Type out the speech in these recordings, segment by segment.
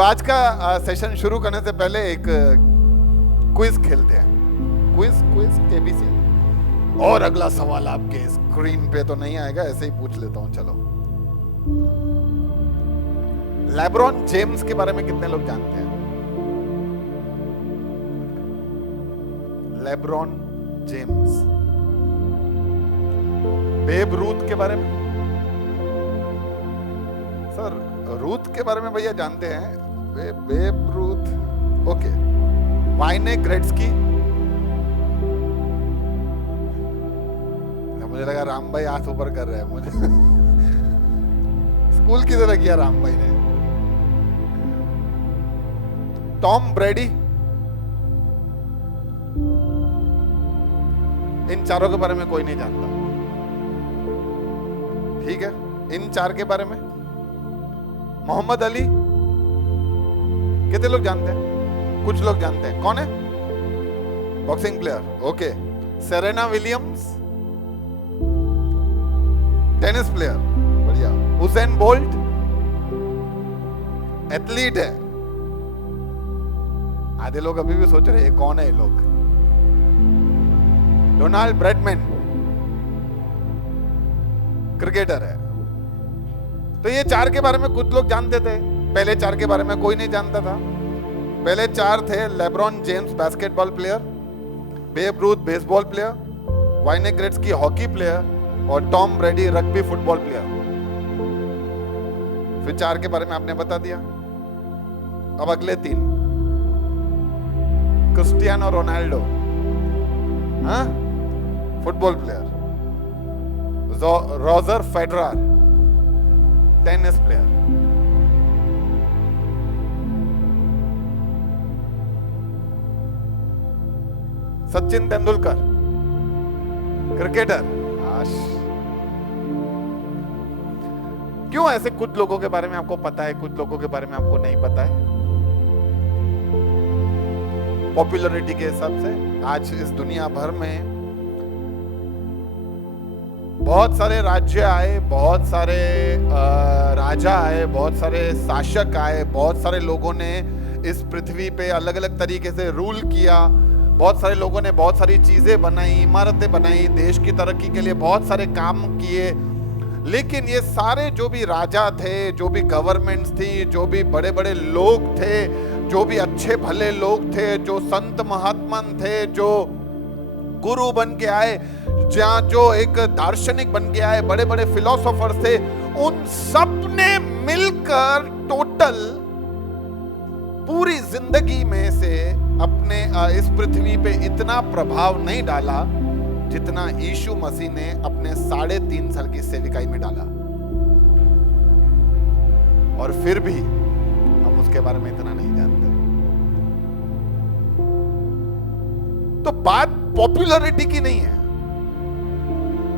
तो आज का सेशन शुरू करने से पहले एक क्विज खेलते हैं। Quiz KBC. और अगला सवाल आपके स्क्रीन पे तो नहीं आएगा, ऐसे ही पूछ लेता हूं। चलो, लेब्रॉन जेम्स के बारे में कितने लोग जानते हैं? LeBron James. बेब रूथ के बारे में? सर, रूथ के बारे में भैया जानते हैं। Babe Ruth, okay. Wayne Gretzky. मुझे लगा राम भाई हाथ ऊपर कर रहे हैं, मुझे स्कूल की तरह किया राम भाई ने। टॉम ब्रेडी। इन चारों के बारे में कोई नहीं जानता, ठीक है? इन चार के बारे में मोहम्मद अली कितने लोग जानते हैं? कुछ लोग जानते हैं। कौन है? Boxing player, okay. Serena Williams, tennis player, बढ़िया। हुसैन बोल्ट, एथलीट है। आधे लोग अभी भी सोच रहे हैं कौन है ये लोग। डोनाल्ड ब्रैडमैन, क्रिकेटर है। तो ये चार के बारे में कुछ लोग जानते थे, पहले चार के बारे में कोई नहीं जानता था। पहले चार थे LeBron James basketball player, Babe Ruth baseball player, Wayne Gretzky hockey player और Tom Brady rugby football player. फिर चार के बारे में आपने बता दिया। अब अगले तीन, क्रिस्टियानो रोनाल्डो, हाँ, football player. Roger Federer, tennis player. Sachin Tendulkar, cricketer. क्यों ऐसे कुछ लोगों के बारे में आपको पता है, कुछ लोगों के बारे में आपको नहीं पता है? पॉपुलैरिटी के हिसाब से आज इस दुनिया भर में बहुत सारे राज्य आए, बहुत सारे राजा आए, बहुत सारे शासक आए, बहुत सारे लोगों ने इस पृथ्वी पे अलग अलग तरीके से रूल किया। बहुत सारे लोगों ने बहुत सारी चीजें बनाई, इमारतें बनाई, देश की तरक्की के लिए बहुत सारे काम किए। लेकिन ये सारे जो भी राजा थे, जो भी गवर्नमेंट्स थी, जो भी बड़े बड़े लोग थे, जो भी अच्छे भले लोग थे, जो संत महात्मा थे, जो गुरु बन के आए, जहाँ जो एक दार्शनिक बन के आए, बड़े बड़े फिलोसोफर थे, उन सब ने मिलकर टोटल पूरी जिंदगी में से अपने इस पृथ्वी पे इतना प्रभाव नहीं डाला जितना यीशु मसीह ने अपने 3.5 साल की सेविकाई में डाला। और फिर भी हम उसके बारे में इतना नहीं जानते। तो बात पॉपुलैरिटी की नहीं है,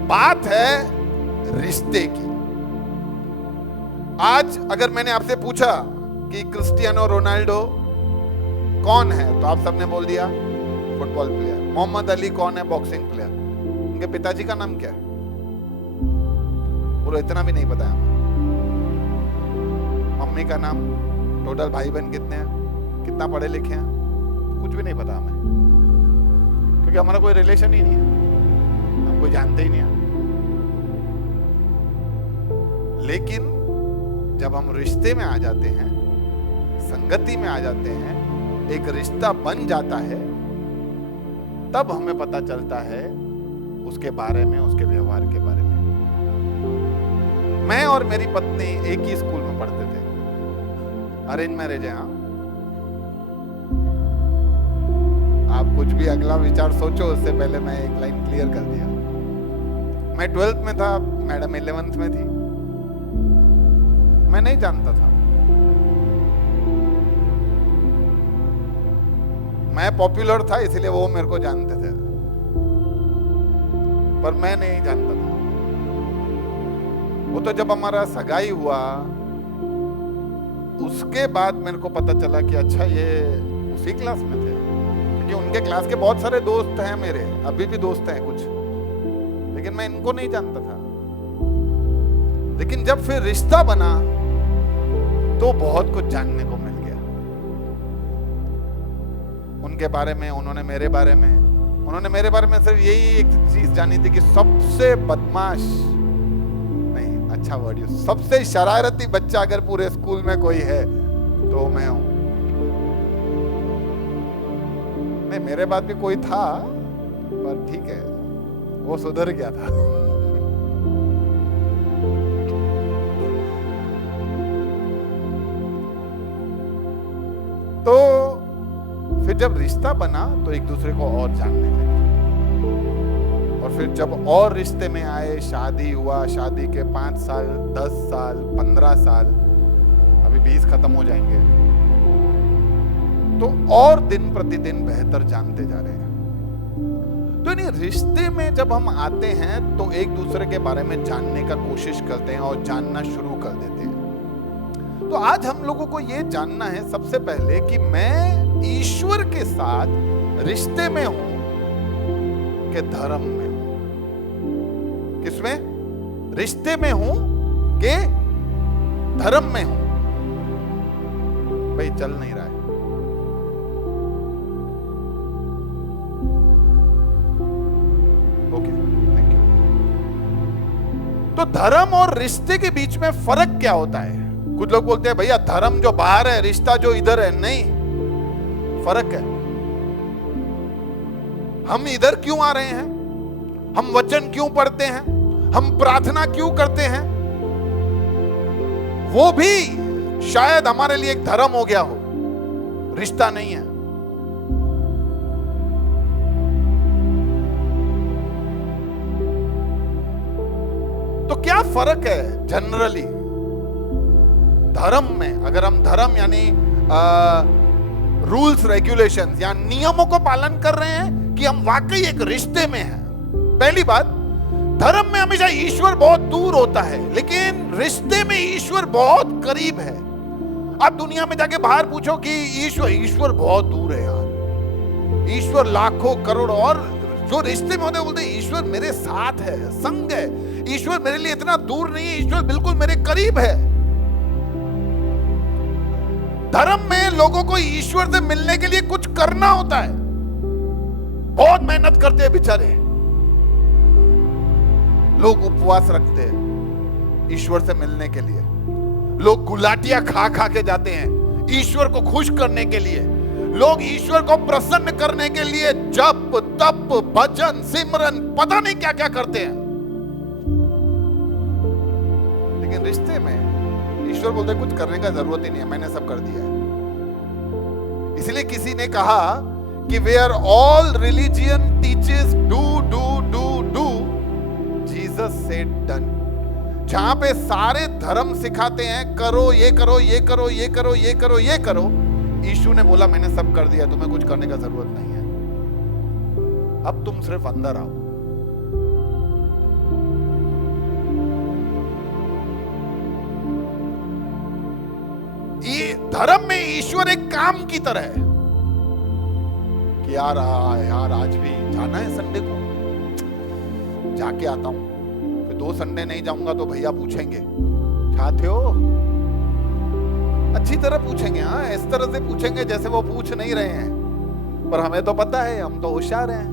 बात है रिश्ते की। आज अगर मैंने आपसे पूछा कि क्रिस्टियानो रोनाल्डो कौन है, तो आप सबने बोल दिया फुटबॉल प्लेयर। मोहम्मद अली कौन है? Boxing player. उनके पिताजी का नाम क्या है? बोलो, इतना भी नहीं पता है। मम्मी का नाम, टोटल भाई बहन कितने हैं, कितना पढ़े लिखे हैं, कुछ भी नहीं पता हमें, क्योंकि हमारा कोई रिलेशन ही नहीं है, हम कोई जानते ही नहीं है। लेकिन जब हम रिश्ते में आ जाते हैं, संगति में आ जाते हैं, एक रिश्ता बन जाता है, तब हमें पता चलता है उसके बारे में, उसके व्यवहार के बारे में। मैं और मेरी पत्नी एक ही स्कूल में पढ़ते थे, अरेंज मैरिज है। हाँ, आप कुछ भी अगला विचार सोचो उससे पहले मैं एक लाइन क्लियर कर दिया। मैं 12th में था, मैडम 11th में थी। मैं नहीं जानता था, मैं पॉपुलर था इसलिए वो मेरे को जानते थे, पर मैं नहीं जानता था। वो तो जब हमारा सगाई हुआ उसके बाद मेरे को पता चला कि अच्छा ये उसी क्लास में थे, क्योंकि उनके क्लास के बहुत सारे दोस्त हैं मेरे, अभी भी दोस्त हैं कुछ, लेकिन मैं इनको नहीं जानता था। लेकिन जब फिर रिश्ता बना तो बहुत कुछ जानने को मिल गया। उनके बारे में, उन्होंने मेरे बारे में सिर्फ यही एक चीज जानी थी कि सबसे बदमाश नहीं, अच्छा वर्ड यूज, सबसे शरारती बच्चा अगर पूरे स्कूल में कोई है तो मैं हूं। नहीं, मेरे बाद भी कोई था, पर ठीक है, वो सुधर गया था। तो फिर जब रिश्ता बना तो एक दूसरे को और जानने लगे, और फिर जब और रिश्ते में आए, शादी हुआ, शादी के 5 साल, 10 साल, 15 साल, अभी 20 खत्म हो जाएंगे, तो और दिन प्रतिदिन बेहतर जानते जा रहे हैं। तो नहीं, रिश्ते में जब हम आते हैं तो एक दूसरे के बारे में जानने का कोशिश करते हैं और जानना शुरू कर देते हैं। तो आज हम लोगों को यह जानना है सबसे पहले कि मैं ईश्वर के साथ रिश्ते में हूं कि धर्म में हूं। किसमें? रिश्ते में हूं कि धर्म में हूं? भाई चल नहीं रहा है। Okay, thank you. तो धर्म और रिश्ते के बीच में फर्क क्या होता है? कुछ लोग बोलते हैं भैया धर्म जो बाहर है, रिश्ता जो इधर है। नहीं, फर्क है। हम इधर क्यों आ रहे हैं, हम वचन क्यों पढ़ते हैं, हम प्रार्थना क्यों करते हैं, वो भी शायद हमारे लिए एक धर्म हो गया हो, रिश्ता नहीं है। तो क्या फर्क है जनरली धर्म में? अगर हम धर्म यानी रूल्स रेगुलेशंस या नियमों को पालन कर रहे हैं कि हम वाकई एक रिश्ते में हैं। पहली बात, धर्म में हमेशा ईश्वर बहुत दूर होता है, लेकिन रिश्ते में ईश्वर बहुत करीब है। आप दुनिया में जाके बाहर पूछो कि ईश्वर बहुत दूर है यार, ईश्वर लाखों करोड़ों, और जो रिश्ते में होते हैं बोलते ईश्वर मेरे साथ है, संग है, ईश्वर मेरे लिए इतना दूर नहीं है, ईश्वर बिल्कुल मेरे करीब है। धर्म में लोगों को ईश्वर से मिलने के लिए कुछ करना होता है, बहुत मेहनत करते हैं बेचारे लोग, उपवास रखते हैं ईश्वर से मिलने के लिए, लोग गुलाटियां खा खा के जाते हैं ईश्वर को खुश करने के लिए, लोग ईश्वर को प्रसन्न करने के लिए जप तप भजन सिमरन पता नहीं क्या क्या करते हैं। लेकिन रिश्ते में ईश्वर बोलते कुछ करने का जरूरत ही नहीं है, मैंने सब कर दिया है। इसलिए किसी ने कहा कि where all religion teaches do do do do, Jesus said done. जहां पे सारे धर्म सिखाते हैं करो ये करो ये करो ये करो ये करो ये करो, यीशु ने बोला मैंने सब कर दिया, तुम्हें कुछ करने का जरूरत नहीं है, अब तुम सिर्फ अंदर आओ। ये धर्म में ईश्वर एक काम की तरह है कि यार आज भी जाना है संडे को, जाके आता हूं, फिर 2 संडे नहीं जाऊंगा तो भैया पूछेंगे चाहते हो, अच्छी तरह पूछेंगे, हाँ इस तरह से पूछेंगे जैसे वो पूछ नहीं रहे हैं, पर हमें तो पता है, हम तो होशियार हैं।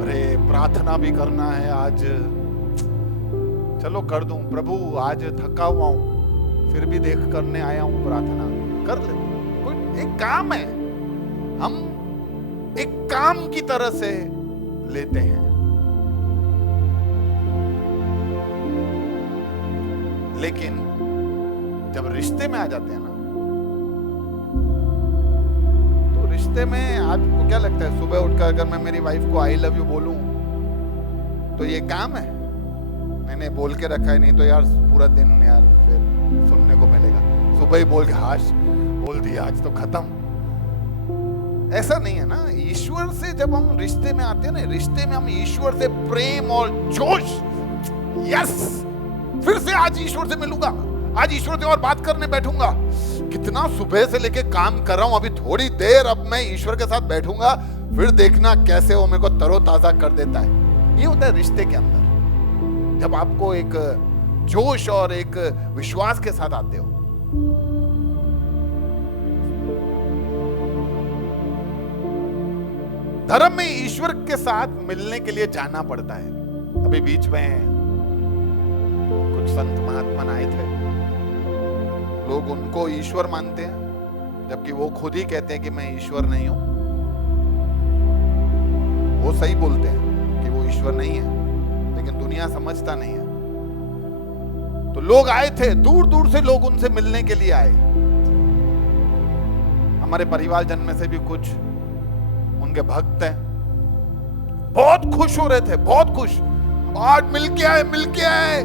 अरे प्रार्थना भी करना है आज, चलो कर दूं प्रभु, आज थका हुआ हूं, फिर भी देख करने आया हूं, प्रार्थना कर ले। कोई एक काम है, हम एक काम की तरह से लेते हैं। लेकिन जब रिश्ते में आ जाते हैं ना, तो रिश्ते में आपको क्या लगता है, सुबह उठकर अगर मैं मेरी वाइफ को आई लव यू बोलूं तो ये काम है? मैंने बोल के रखा है, नहीं तो यार पूरा दिन यार फिर सुनने को मिलेगा, सुबह ही बोल के हाश बोल दिया आज तो खत्म। ऐसा नहीं है ना। ईश्वर से जब हम रिश्ते में आते हैं ना, रिश्ते में हम ईश्वर से प्रेम और जोश, यस फिर से आज ईश्वर से मिलूंगा, आज ईश्वर से और बात करने बैठूंगा, कितना सुबह से लेके काम कर रहा हूं, अभी थोड़ी देर अब मैं ईश्वर के साथ बैठूंगा, फिर देखना कैसे वो मेरे को तरोताजा कर देता है। ये होता है रिश्ते के अंदर, जब आपको एक जोश और एक विश्वास के साथ आते हो। धर्म में ईश्वर के साथ मिलने के लिए जाना पड़ता है। अभी बीच में कुछ संत महात्मा आए थे, लोग उनको ईश्वर मानते हैं जबकि वो खुद ही कहते हैं कि मैं ईश्वर नहीं हूं। वो सही बोलते हैं कि वो ईश्वर नहीं है, लेकिन दुनिया समझता नहीं है। तो लोग आए थे, दूर दूर से लोग उनसे मिलने के लिए आए। हमारे परिवारजन में से भी कुछ उनके भक्त हैं, बहुत खुश हो रहे थे, बहुत खुश। आज मिल के आए,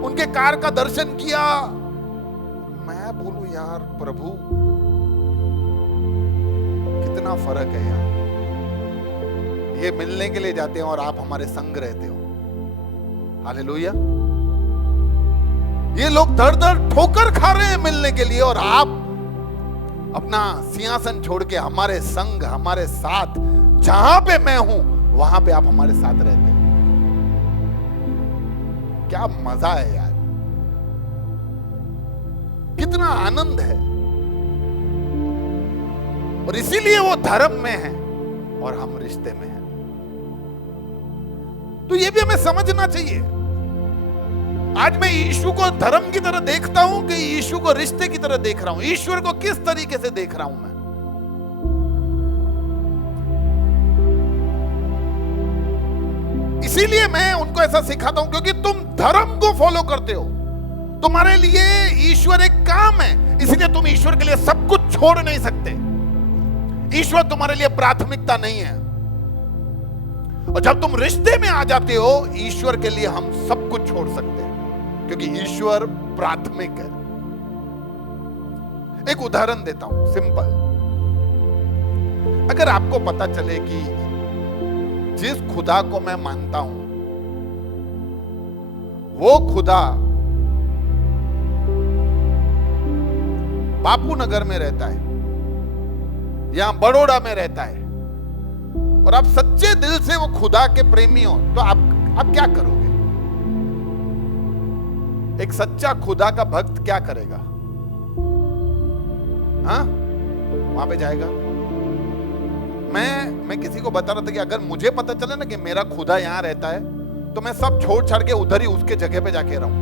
उनके कार का दर्शन किया। मैं बोलूं यार प्रभु, कितना फर्क है यार। ये मिलने के लिए जाते हैं और आप हमारे संग रहते हो। हालेलुया। ये लोग दर दर ठोकर खा रहे हैं मिलने के लिए, और आप अपना सिंहासन छोड़ के हमारे संग, हमारे साथ, जहां पे मैं हूं वहां पे आप हमारे साथ रहते हैं। क्या मजा है यार, कितना आनंद है। और इसीलिए वो धर्म में है और हम रिश्ते में हैं। तो ये भी हमें समझना चाहिए। आज मैं यीशु को धर्म की तरह देखता हूं कि यीशु को रिश्ते की तरह देख रहा हूं? ईश्वर को किस तरीके से देख रहा हूं मैं? इसीलिए मैं उनको ऐसा सिखाता हूं क्योंकि तुम धर्म को फॉलो करते हो। तुम्हारे लिए ईश्वर एक काम है, इसीलिए तुम ईश्वर के लिए सब कुछ छोड़ नहीं सकते। ईश्वर तुम्हारे लिए प्राथमिकता नहीं है। और जब तुम रिश्ते में आ जाते हो, ईश्वर के लिए हम सब कुछ छोड़ सकते हैं क्योंकि ईश्वर प्राथमिक है। एक उदाहरण देता हूं, सिंपल। अगर आपको पता चले कि जिस खुदा को मैं मानता हूं वो खुदा बापू नगर में रहता है या बड़ौदा में रहता है, और आप सच्चे दिल से वो खुदा के प्रेमी हो, तो आप क्या करोगे? एक सच्चा खुदा का भक्त क्या करेगा? हाँ, वहां पे जाएगा। मैं किसी को बता रहा था कि अगर मुझे पता चले ना कि मेरा खुदा यहां रहता है, तो मैं सब छोड़ छाड़ के उधर ही उसके जगह पे जाके रहूं,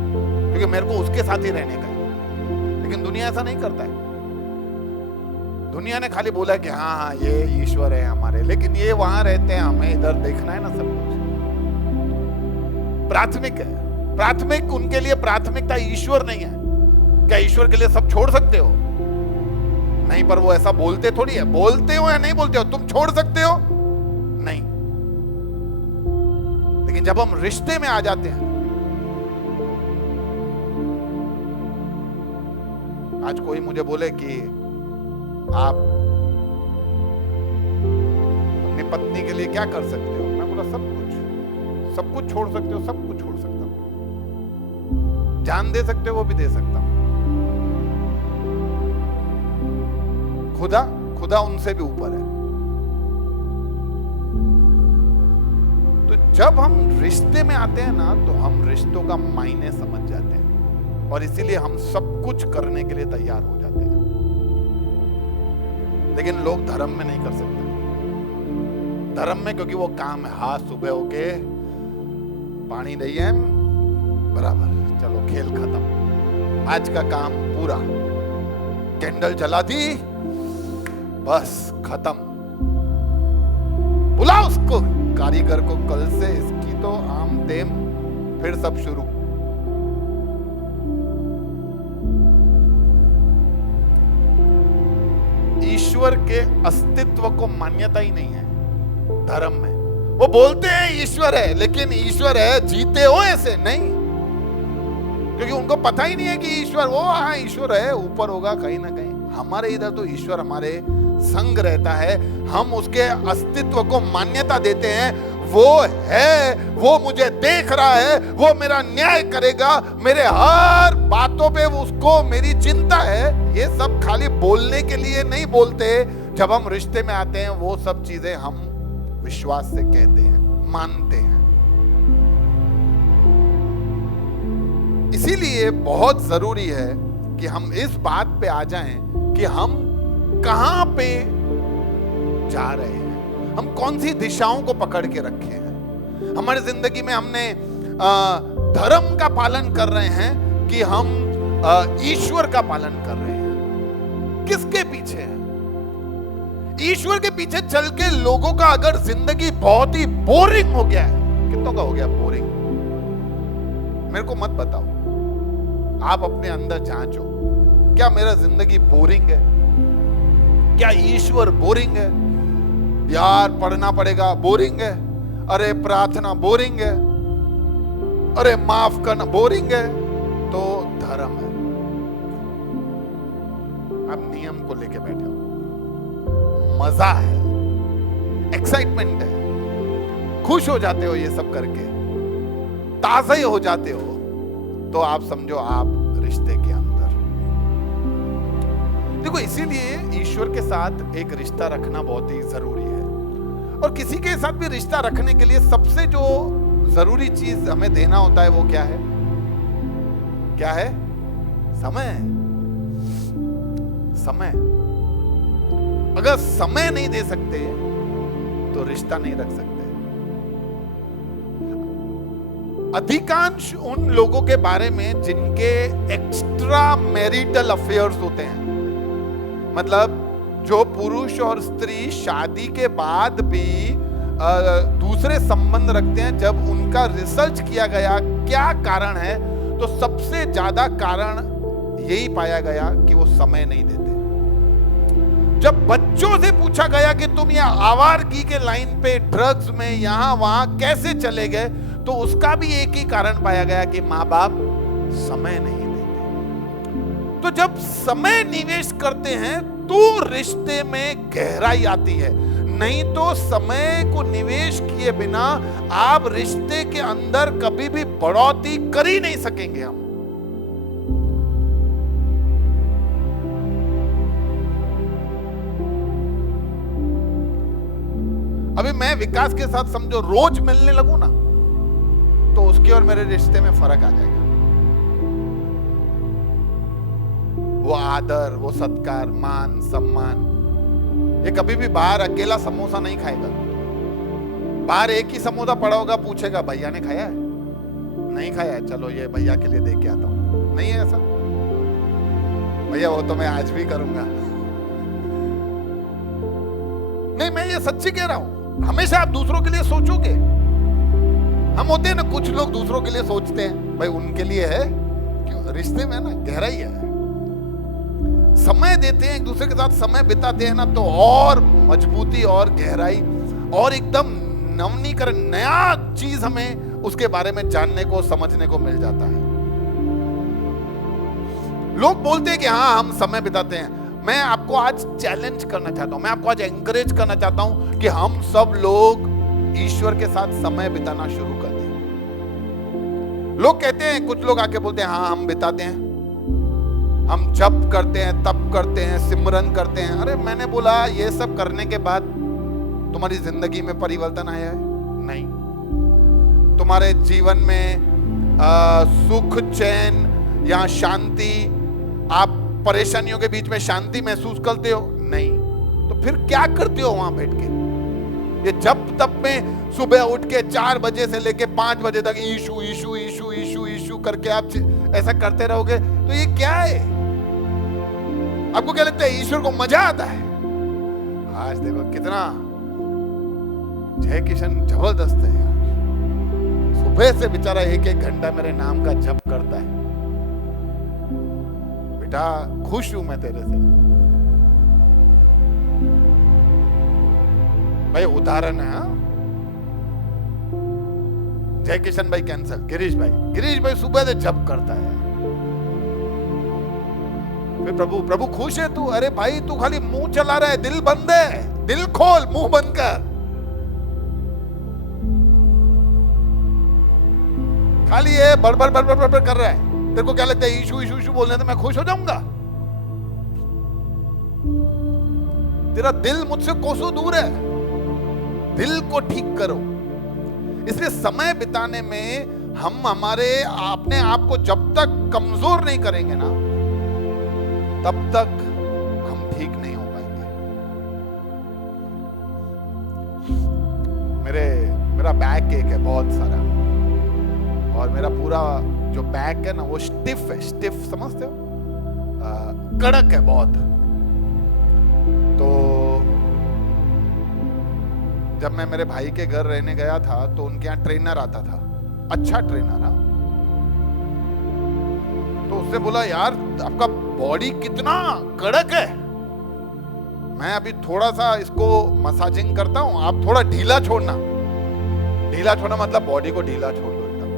क्योंकि मेरे को उसके साथ ही रहने का है। लेकिन दुनिया ऐसा नहीं करता है। दुनिया ने खाली बोला कि हाँ ये ईश्वर है हमारे, लेकिन ये वहां रहते हैं, हमें इधर देखना है ना सब कुछ। प्राथमिक है, प्राथमिक उनके लिए प्राथमिकता ईश्वर नहीं है। क्या ईश्वर के लिए सब छोड़ सकते हो? नहीं, पर वो ऐसा बोलते थोड़ी है। बोलते हो या नहीं बोलते हो, तुम छोड़ सकते हो? नहीं। लेकिन जब हम रिश्ते में आ जाते हैं, आज कोई मुझे बोले कि आप अपनी पत्नी के लिए क्या कर सकते हो, मैं बोला सब कुछ छोड़ सकते हो, सब कुछ छोड़ सकता हूं। जान दे सकते हो, वो भी दे सकता हूं। खुदा उनसे भी ऊपर है। तो जब हम रिश्ते में आते हैं ना, तो हम रिश्तों का मायने समझ जाते हैं, और इसीलिए हम सब कुछ करने के लिए तैयार हो जाते हैं। लेकिन लोग धर्म में नहीं कर सकते। धर्म में क्योंकि वो काम है, हाथ सुबह होके पानी नहीं है, बराबर, चलो खेल खत्म, आज का काम पूरा, कैंडल जला दी, बस खत्म। बुला उसको कारीगर को कल से, इसकी तो आम तेम, फिर सब शुरू। ईश्वर के अस्तित्व को मान्यता ही नहीं है धर्म में। वो बोलते हैं ईश्वर है, लेकिन ईश्वर है जीते हो ऐसे नहीं, क्योंकि उनको पता ही नहीं है कि ईश्वर, वो हाँ ईश्वर है, ऊपर होगा कहीं ना कहीं। हमारे इधर तो ईश्वर हमारे संग रहता है, हम उसके अस्तित्व को मान्यता देते हैं। वो है, वो मुझे देख रहा है, वो मेरा न्याय करेगा, मेरे हर बातों पे उसको मेरी चिंता है। ये सब खाली बोलने के लिए नहीं बोलते, जब हम रिश्ते में आते हैं वो सब चीजें हम विश्वास से कहते हैं, मानते हैं। इसीलिए बहुत जरूरी है कि हम इस बात पे आ जाएं कि हम कहां पे जा रहे हैं, हम कौन सी दिशाओं को पकड़ के रखे हैं। हमारी जिंदगी में हमने धर्म का पालन कर रहे हैं कि हम ईश्वर का पालन कर रहे हैं। किसके पीछे है? ईश्वर के पीछे चल के लोगों का अगर जिंदगी बहुत ही बोरिंग हो गया है, कितनों का हो गया बोरिंग? मेरे को मत बताओ, आप अपने अंदर जांचो, क्या मेरा जिंदगी बोरिंग है? क्या ईश्वर बोरिंग है? यार पढ़ना पड़ेगा, बोरिंग है। अरे प्रार्थना बोरिंग है, अरे माफ करना बोरिंग है। तो धर्म है, आप नियम को लेके बैठे हो, मजा है, एक्साइटमेंट है, खुश हो जाते हो, ये सब करके ताज़ा हो जाते हो, तो आप समझो आप रिश्ते के अंदर। देखो, इसीलिए ईश्वर के साथ एक रिश्ता रखना बहुत ही जरूरी है। और किसी के साथ भी रिश्ता रखने के लिए सबसे जो जरूरी चीज हमें देना होता है वो क्या है? क्या है? समय। समय। अगर समय नहीं दे सकते तो रिश्ता नहीं रख सकते। अधिकांश उन लोगों के बारे में जिनके एक्स्ट्रा मैरिटल अफेयर्स होते हैं, मतलब जो पुरुष और स्त्री शादी के बाद भी दूसरे संबंध रखते हैं, जब उनका रिसर्च किया गया क्या कारण है, तो सबसे ज्यादा कारण यही पाया गया कि वो समय नहीं देते। जब बच्चों से पूछा गया कि तुम ये आवारगी के लाइन पे ड्रग्स में यहां वहां कैसे चले गए, तो उसका भी एक ही कारण पाया गया कि माँ बाप समय नहीं देते। तो जब समय निवेश करते हैं तो रिश्ते में गहराई आती है, नहीं तो समय को निवेश किए बिना आप रिश्ते के अंदर कभी भी बढ़ोतरी कर ही नहीं सकेंगे। हम अभी मैं विकास के साथ समझो रोज मिलने लगूं ना, तो उसके और मेरे रिश्ते में फर्क आ जाएगा। वो आदर, वो सत्कार, मान, सम्मान। ये कभी भी बाहर अकेला समोसा नहीं खाएगा। बाहर एक ही समोसा पड़ा होगा, पूछेगा भैया ने खाया है? नहीं खाया है, चलो ये भैया के लिए दे के आता हूं। नहीं है ऐसा? भैया वो तो मैं आज भी करूंगा। नहीं, मैं ये सच्ची कह रहा हूं। हमेशा आप दूसरों के लिए सोचोगे। हम होते हैं ना, कुछ लोग दूसरों के लिए सोचते हैं, भाई उनके लिए है, क्यों? रिश्ते में ना गहराई है, समय देते हैं, एक दूसरे के साथ समय बिताते हैं ना, तो और मजबूती और गहराई और एकदम नवीनीकरण, नया चीज हमें उसके बारे में जानने को, समझने को मिल जाता है। लोग बोलते हैं कि हाँ हम समय बिताते हैं। मैं आपको आज चैलेंज करना चाहता हूं, मैं आपको आज एनकरेज करना चाहता हूं कि हम सब लोग ईश्वर के साथ समय बिताना शुरू कर दें। लोग कहते हैं, कुछ लोग आके बोलते हैं हाँ हम बिताते हैं, हम जप करते हैं, तप करते हैं, सिमरन करते हैं। अरे मैंने बोला ये सब करने के बाद तुम्हारी जिंदगी में परिवर्तन आया है? नहीं। तुम्हारे जीवन में सुख, चैन या शांति, आप परेशानियों के बीच में शांति महसूस करते हो? नहीं। तो फिर क्या करते हो वहां बैठ के? ये जप तप में सुबह उठ के 4 बजे से लेके 5 बजे तक issue issue issue issue issue करके आप ऐसा करते रहोगे, तो ये क्या है? आपको क्या लगता है ईश्वर को मजा आता है? आज देखो कितना जय किशन जबरदस्त है यार। सुबह से बेचारा 1-1 घंटा मेरे नाम का जप करता है। बेटा खुश हूं मैं तेरे से। भाई उदाहरण है। जय किशन भाई कैंसल, गिरीश भाई सुबह से जप करता है। फिर प्रभु खुश है तू? अरे भाई तू खाली मुंह चला रहा है, दिल बंद है, दिल खोल, मुंह बंद कर। खाली ये बड़बड़ कर रहा है। तेरे को क्या लगता है ईशु ईशु ईशु बोलने से मैं खुश हो जाऊंगा? तेरा दिल मुझसे कोसों दूर है। दिल को ठीक करो। इसलिए समय बिताने में हम अपने आप को जब तक कमजोर नहीं करेंगे ना, तब तक हम ठीक नहीं हो पाएंगे। मेरा बैक एक है बहुत सारा, और मेरा पूरा जो बैक है ना वो स्टिफ है, स्टिफ समझते हो, कड़क है बहुत। तो जब मैं मेरे भाई के घर रहने गया था तो उनके यहाँ ट्रेनर आता था, अच्छा ट्रेनर। हाँ, तो उसने बोला यार आपका बॉडी कितना कड़क है, मैं अभी थोड़ा सा इसको मसाजिंग करता हूं, आप थोड़ा ढीला छोड़ना। ढीला छोड़ना मतलब बॉडी को ढीला छोड़ दो एकदम,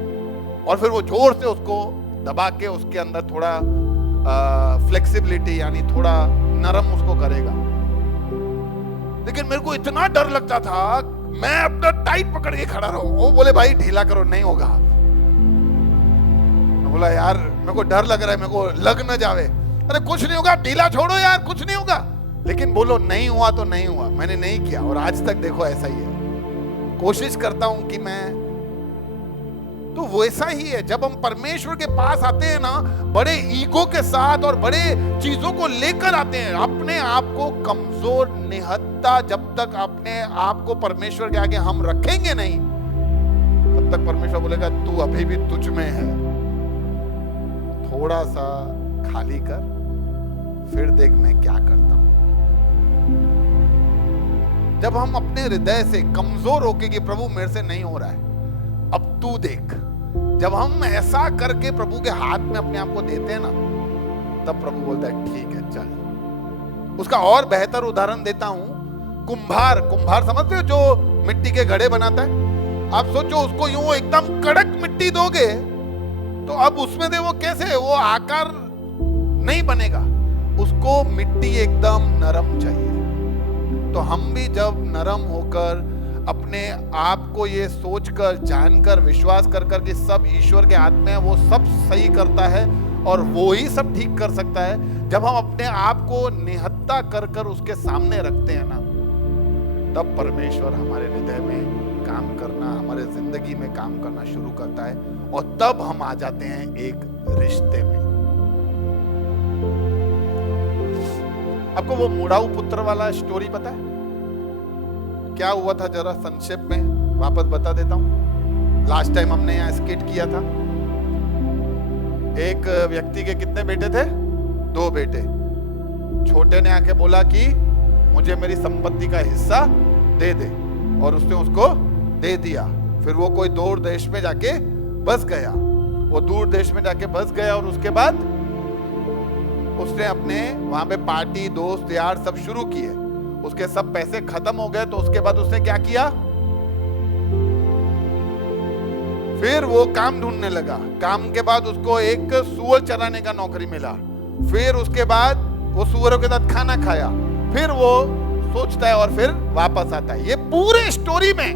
और फिर वो जोर से उसको दबा के उसके अंदर थोड़ा फ्लेक्सिबिलिटी यानी थोड़ा नरम उसको करेगा। लेकिन मेरे को इतना डर लगता था, मैं अपना टाइट पकड़ के खड़ा रहूं, वो बोले भाई ढीला करो, नहीं होगा। मैं बोला यार मेरे को डर लग रहा है, मेरे को लग न जावे। अरे कुछ नहीं होगा, ढीला छोड़ो यार, कुछ नहीं होगा। लेकिन बोलो नहीं हुआ तो नहीं हुआ, मैंने नहीं किया, और आज तक देखो ऐसा ही है। कोशिश करता हूं कि मैं, तो वैसा ही है जब हम परमेश्वर के पास आते हैं ना, बड़े ईगो के साथ और बड़े चीजों को लेकर आते हैं, अपने आप को कमजोर निहत्ता, जब तक अपने आप को परमेश्वर के आगे हम रखेंगे नहीं, तब तक परमेश्वर बोलेगा तू अभी भी तुझ में है, थोड़ा सा खाली कर, फिर देख मैं क्या करता हूं। जब हम अपने हृदय से कमजोर होके कि प्रभु मेरे से नहीं हो रहा है, अब तू देख, जब हम ऐसा करके प्रभु के हाथ में अपने आप को देते हैं ना, तब प्रभु बोलता है ठीक है चल। उसका और बेहतर उदाहरण देता हूं, कुम्हार समझते हो जो मिट्टी के घड़े बनाता है। आप सोचो उसको यूं एकदम कड़क मिट्टी दोगे तो अब उसमें दे वो कैसे, वो आकार नहीं बनेगा, उसको मिट्टी एकदम नरम चाहिए। तो हम भी जब नरम होकर अपने आप को ये सोचकर, जानकर, विश्वास कर कर कि सब ईश्वर के हाथ में है, वो सब सही करता है और वो ही सब ठीक कर सकता है, जब हम अपने आप को निहत्ता कर कर उसके सामने रखते हैं ना, तब परमेश्वर हमारे हृदय में काम करना, हमारे जिंदगी में काम करना शुरू करता है, और तब हम आ जाते हैं एक रिश्ते में। आपको वो मुड़ाऊ पुत्र वाला स्टोरी पता है क्या हुआ था? जरा संक्षेप में वापस बता देता हूं। लास्ट टाइम हमने यहाँ स्किट किया था। एक व्यक्ति के कितने बेटे थे? 2 बेटे। छोटे ने आके बोला कि मुझे मेरी संपत्ति का हिस्सा दे दे, और उसने उसको दे दिया। फिर वो कोई दूर देश में जाके बस गया। वो दूर देश में जाके बस गया, और उसके बाद उसने अपने वहां पे पार्टी, दोस्त यार सब शुरू किए। उसके सब पैसे खत्म हो गए, तो उसके बाद उसने क्या किया, फिर वो काम ढूंढने लगा। काम के बाद उसको एक सूअर चराने का नौकरी मिला। फिर उसके बाद वो सूअरों के साथ खाना खाया। फिर वो सोचता है और फिर वापस आता है। ये पूरे स्टोरी में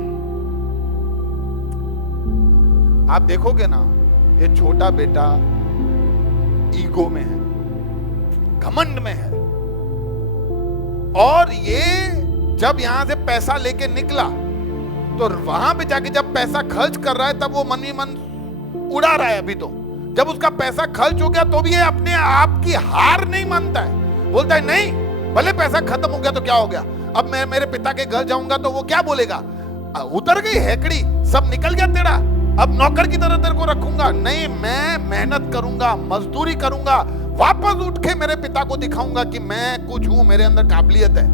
आप देखोगे ना, ये छोटा बेटा ईगो में है, घमंड में है, और ये जब यहां से पैसा लेके निकला तो वहां पे जाके जब पैसा खर्च कर रहा है, तब वो मन ही मन उड़ा रहा है। अभी तो जब उसका पैसा खर्च हो गया तो भी ये अपने आप की हार नहीं मानता है। बोलता है नहीं, भले पैसा खत्म हो गया तो क्या हो गया, अब मैं मेरे पिता के घर जाऊंगा तो वो क्या बोलेगा, उतर गई हेकड़ी, सब निकल गया तेरा, अब नौकर की तरह तेरे को रखूंगा। नहीं, मैं मेहनत करूंगा, मजदूरी करूंगा, वापस उठ के मेरे पिता को दिखाऊंगा कि मैं कुछ हूं, मेरे अंदर काबिलियत है।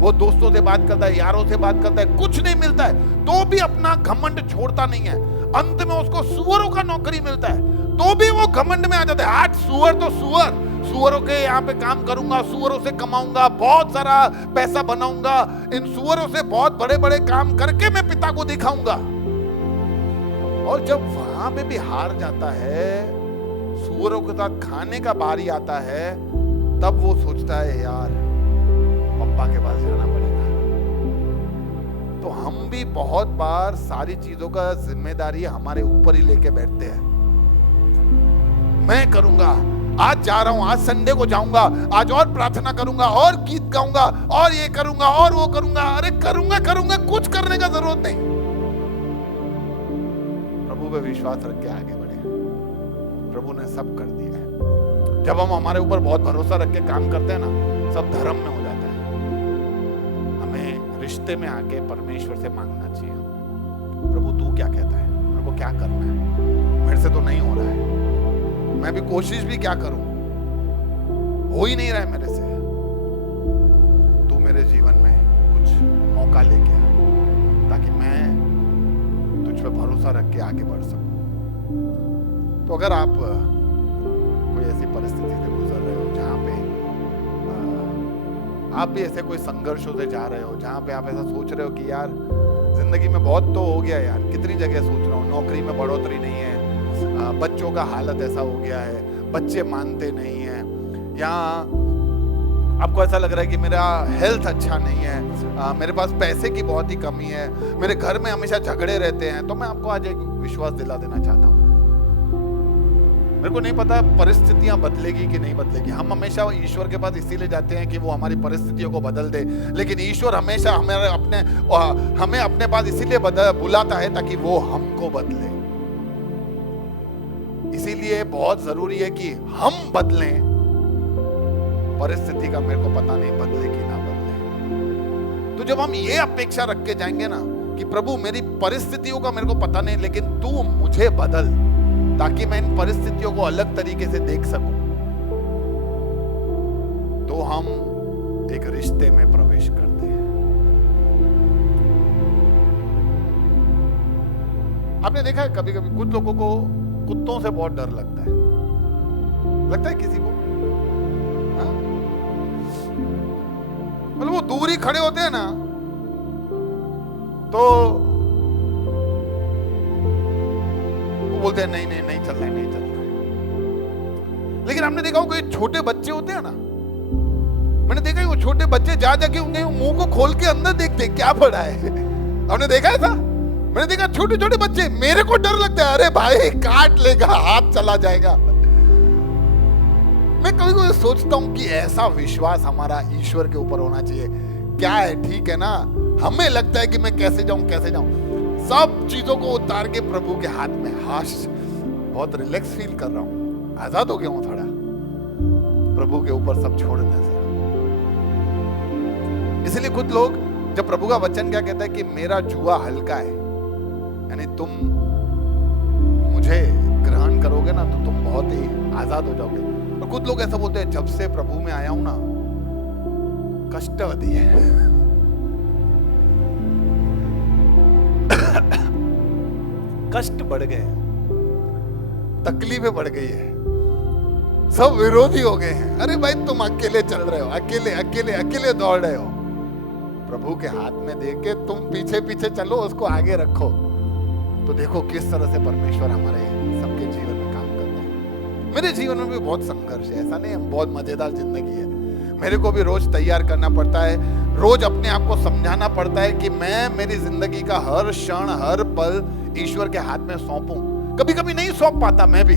वो दोस्तों से बात करता है, यारों से बात करता है, कुछ नहीं मिलता है तो भी अपना घमंड छोड़ता नहीं है। अंत में उसको सूअरों का नौकरी मिलता है तो भी वो घमंड में आ जाता है। आज सूअर तो सूअर, सूअरों के यहाँ पे काम करूंगा, सूअरों से कमाऊंगा, बहुत सारा पैसा बनाऊंगा, इन सूअरों से बहुत बड़े बड़े काम करके मैं पिता को दिखाऊंगा। और जब वहां पे भी हार जाता है, सूअरों के साथ खाने का बारी आता है, तब वो सोचता है यार पप्पा के पास जाना पड़ेगा। तो हम भी बहुत बार सारी चीजों का जिम्मेदारी हमारे ऊपर ही लेके बैठते हैं। मैं करूंगा, आज जा रहा हूं, आज संडे को जाऊंगा, आज और प्रार्थना करूंगा, और गीत गाऊंगा, और ये करूंगा और वो करूंगा। अरे करूंगा, कुछ करने का जरूरत नहीं। प्रभु पे विश्वास रख के आगे बढ़े, प्रभु ने सब कर दिया है। जब हम हमारे ऊपर बहुत भरोसा रख के काम करते हैं ना, सब धर्म में हो जाता है। हमें रिश्ते में आके परमेश्वर से मांगना चाहिए, प्रभु तू क्या कहता है, मेरे को क्या करना है, मेरे से तो नहीं हो रहा है, मैं भी कोशिश भी क्या करूं, हो ही नहीं रहा है मेरे से, तू मेरे जीवन में कुछ मौका लेके आ ताकि मैं तुझ पे भरोसा रख के आगे बढ़ सकूं। तो अगर आप कोई ऐसी परिस्थिति से गुजर रहे हो जहां पे आप भी ऐसे कोई संघर्षों से जा रहे हो, जहां पे आप ऐसा सोच रहे हो कि यार जिंदगी में बहुत तो हो गया यार, कितनी जगह सोच रहा हूँ, नौकरी में बढ़ोतरी नहीं है, बच्चों का हालत ऐसा हो गया है, बच्चे मानते नहीं है, या आपको ऐसा लग रहा है कि मेरा हेल्थ अच्छा नहीं है, मेरे पास पैसे की बहुत ही कमी है, मेरे घर में हमेशा झगड़े रहते हैं, तो मैं आपको आज एक विश्वास दिला देना चाहता हूँ। मेरे को नहीं पता परिस्थितियां बदलेगी कि नहीं बदलेगी, हम हमेशा ईश्वर के पास इसीलिए जाते हैं कि वो हमारी परिस्थितियों को बदल दे, लेकिन ईश्वर हमेशा हमें अपने पास इसीलिए बुलाता है ताकि वो हमको बदले। इसीलिए बहुत जरूरी है कि हम बदलें। परिस्थिति का मेरे को पता नहीं बदले कि ना बदले, तो जब हम ये अपेक्षा रख के जाएंगे ना कि प्रभु मेरी परिस्थितियों का मेरे को पता नहीं, लेकिन तू मुझे बदल ताकि मैं इन परिस्थितियों को अलग तरीके से देख सकूं, तो हम एक रिश्ते में प्रवेश करते हैं। आपने देखा है कभी कभी कुछ लोगों को कुत्तों से बहुत डर लगता है किसी को, मतलब वो दूर ही खड़े होते हैं ना तो वो बोलते हैं नहीं चल रहा है। लेकिन आपने देखा हो कोई छोटे बच्चे होते हैं ना, मैंने देखा है वो छोटे बच्चे जा जाके उनके मुंह को खोल के अंदर देखते हैं क्या पड़ा है। आपने देखा है था? मैंने देखा छोटे छोटे बच्चे, मेरे को डर लगता है, अरे भाई काट लेगा, हाथ चला जाएगा। मैं कभी कभी सोचता हूं कि ऐसा विश्वास हमारा ईश्वर के ऊपर होना चाहिए। क्या है, ठीक है ना, हमें लगता है कि मैं कैसे जाऊं, सब चीजों को उतार के प्रभु के हाथ में, हाश बहुत रिलैक्स फील कर रहा हूं, आजाद हो गया हूं थोड़ा, प्रभु के ऊपर सब छोड़ देना। इसलिए कुछ लोग, जब प्रभु का वचन क्या कहता है कि मेरा जुआ हल्का है, यानी तुम मुझे ग्रहण करोगे ना तो तुम बहुत ही आजाद हो जाओगे। और कुछ लोग ऐसा बोलते हैं, जब से प्रभु में आया हूं ना कष्ट अधिक है, कष्ट बढ़ गए, तकलीफें बढ़ गई है, सब विरोधी हो गए हैं। अरे भाई तुम अकेले चल रहे हो, अकेले दौड़ रहे हो, प्रभु के हाथ में देके तुम पीछे पीछे चलो, उसको आगे रखो, तो देखो किस तरह से परमेश्वर हमारे सबके जीवन में काम करता है। मेरे जीवन में भी बहुत संघर्ष है, ऐसा नहीं है बहुत मजेदार जिंदगी है। मेरे को भी रोज तैयार करना पड़ता है, रोज अपने आप को समझाना पड़ता है कि मैं मेरी जिंदगी का हर क्षण हर पल ईश्वर के हाथ में सौंपूं। कभी कभी नहीं सौंप पाता, मैं भी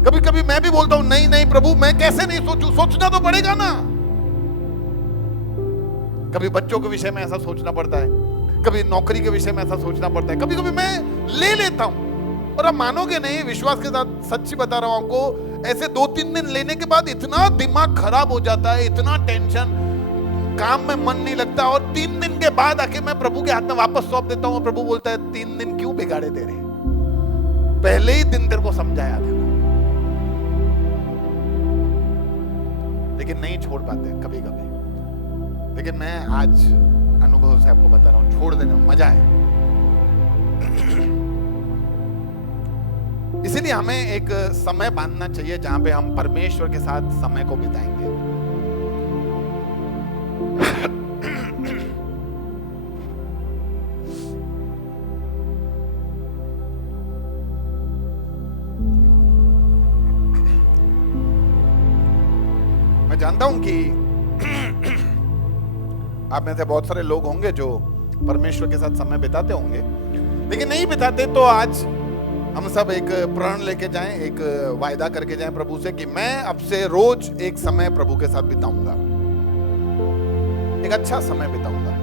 कभी मैं भी बोलता हूं नहीं प्रभु मैं कैसे नहीं सोचूं, सोचना तो पड़ेगा ना। कभी बच्चों के विषय में ऐसा सोचना पड़ता है, कभी नौकरी के विषय में ऐसा सोचना पड़ता है, कभी मैं ले लेता हूं। और आप मानोगे नहीं, विश्वास के साथ सच्ची बता रहा हूं आपको, ऐसे 2-3 दिन लेने के बाद इतना दिमाग खराब हो जाता है, इतना टेंशन, काम में मन नहीं लगता, और 3 दिन के बाद आके मैं प्रभु के हाथ में वापस सौंप देता हूं। प्रभु बोलता है 3 दिन क्यों बिगाड़े तेरे, पहले ही दिन तेरे को समझाया था। लेकिन नहीं छोड़ पाते कभी कभी, लेकिन मैं आज अनुभव से आपको बता रहा हूं, छोड़ देने में मजा है। इसीलिए हमें एक समय बांधना चाहिए जहां पे हम परमेश्वर के साथ समय को बिताएंगे। मैं जानता हूं कि आप में से बहुत सारे लोग होंगे जो परमेश्वर के साथ समय बिताते होंगे, लेकिन नहीं बिताते, तो आज हम सब एक प्रण लेके जाएं, एक वायदा करके जाएं प्रभु से कि मैं अब से रोज एक समय प्रभु के साथ बिताऊंगा, एक अच्छा समय बिताऊंगा।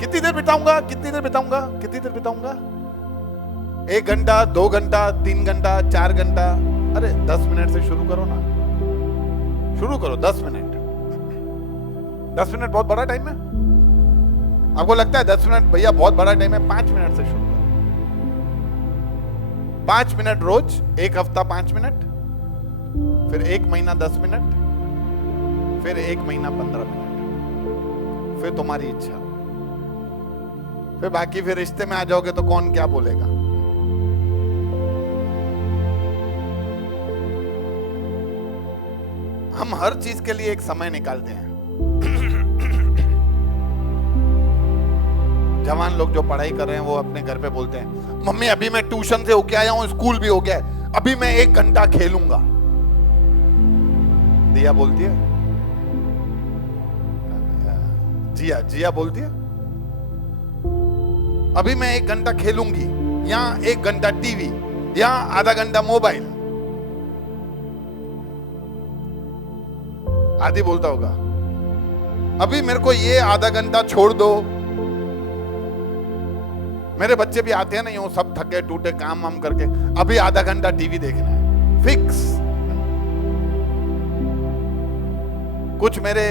कितनी देर बिताऊंगा? 1 घंटा, 2 घंटा, 3 घंटा, 4 घंटा? अरे 10 मिनट से शुरू करो ना, शुरू करो 10 मिनट। 10 मिनट बहुत बड़ा टाइम है। आपको लगता है 10 मिनट भैया बहुत बड़ा टाइम है, 5 मिनट से शुरू करो। 5 मिनट रोज, एक हफ्ता 5 मिनट, फिर 1 महीना 10 मिनट, फिर 1 महीना 15 मिनट, फिर तुम्हारी इच्छा, फिर बाकी फिर रिश्ते में आ जाओगे तो कौन क्या बोलेगा। हम हर चीज के लिए एक समय निकालते हैं। जवान लोग जो पढ़ाई कर रहे हैं वो अपने घर पे बोलते हैं, मम्मी अभी मैं ट्यूशन से होके आया हूं, स्कूल भी हो गया है, अभी मैं 1 घंटा खेलूंगा। दिया बोलती है, जिया बोलती है अभी मैं 1 घंटा खेलूंगी, या 1 घंटा टीवी, या आधा घंटा मोबाइल। आदि बोलता होगा अभी मेरे को ये आधा घंटा छोड़ दो। मेरे बच्चे भी आते हैं ना, यूं सब थके टूटे काम वाम करके, अभी आधा घंटा टीवी देखना है, फिक्स। कुछ मेरे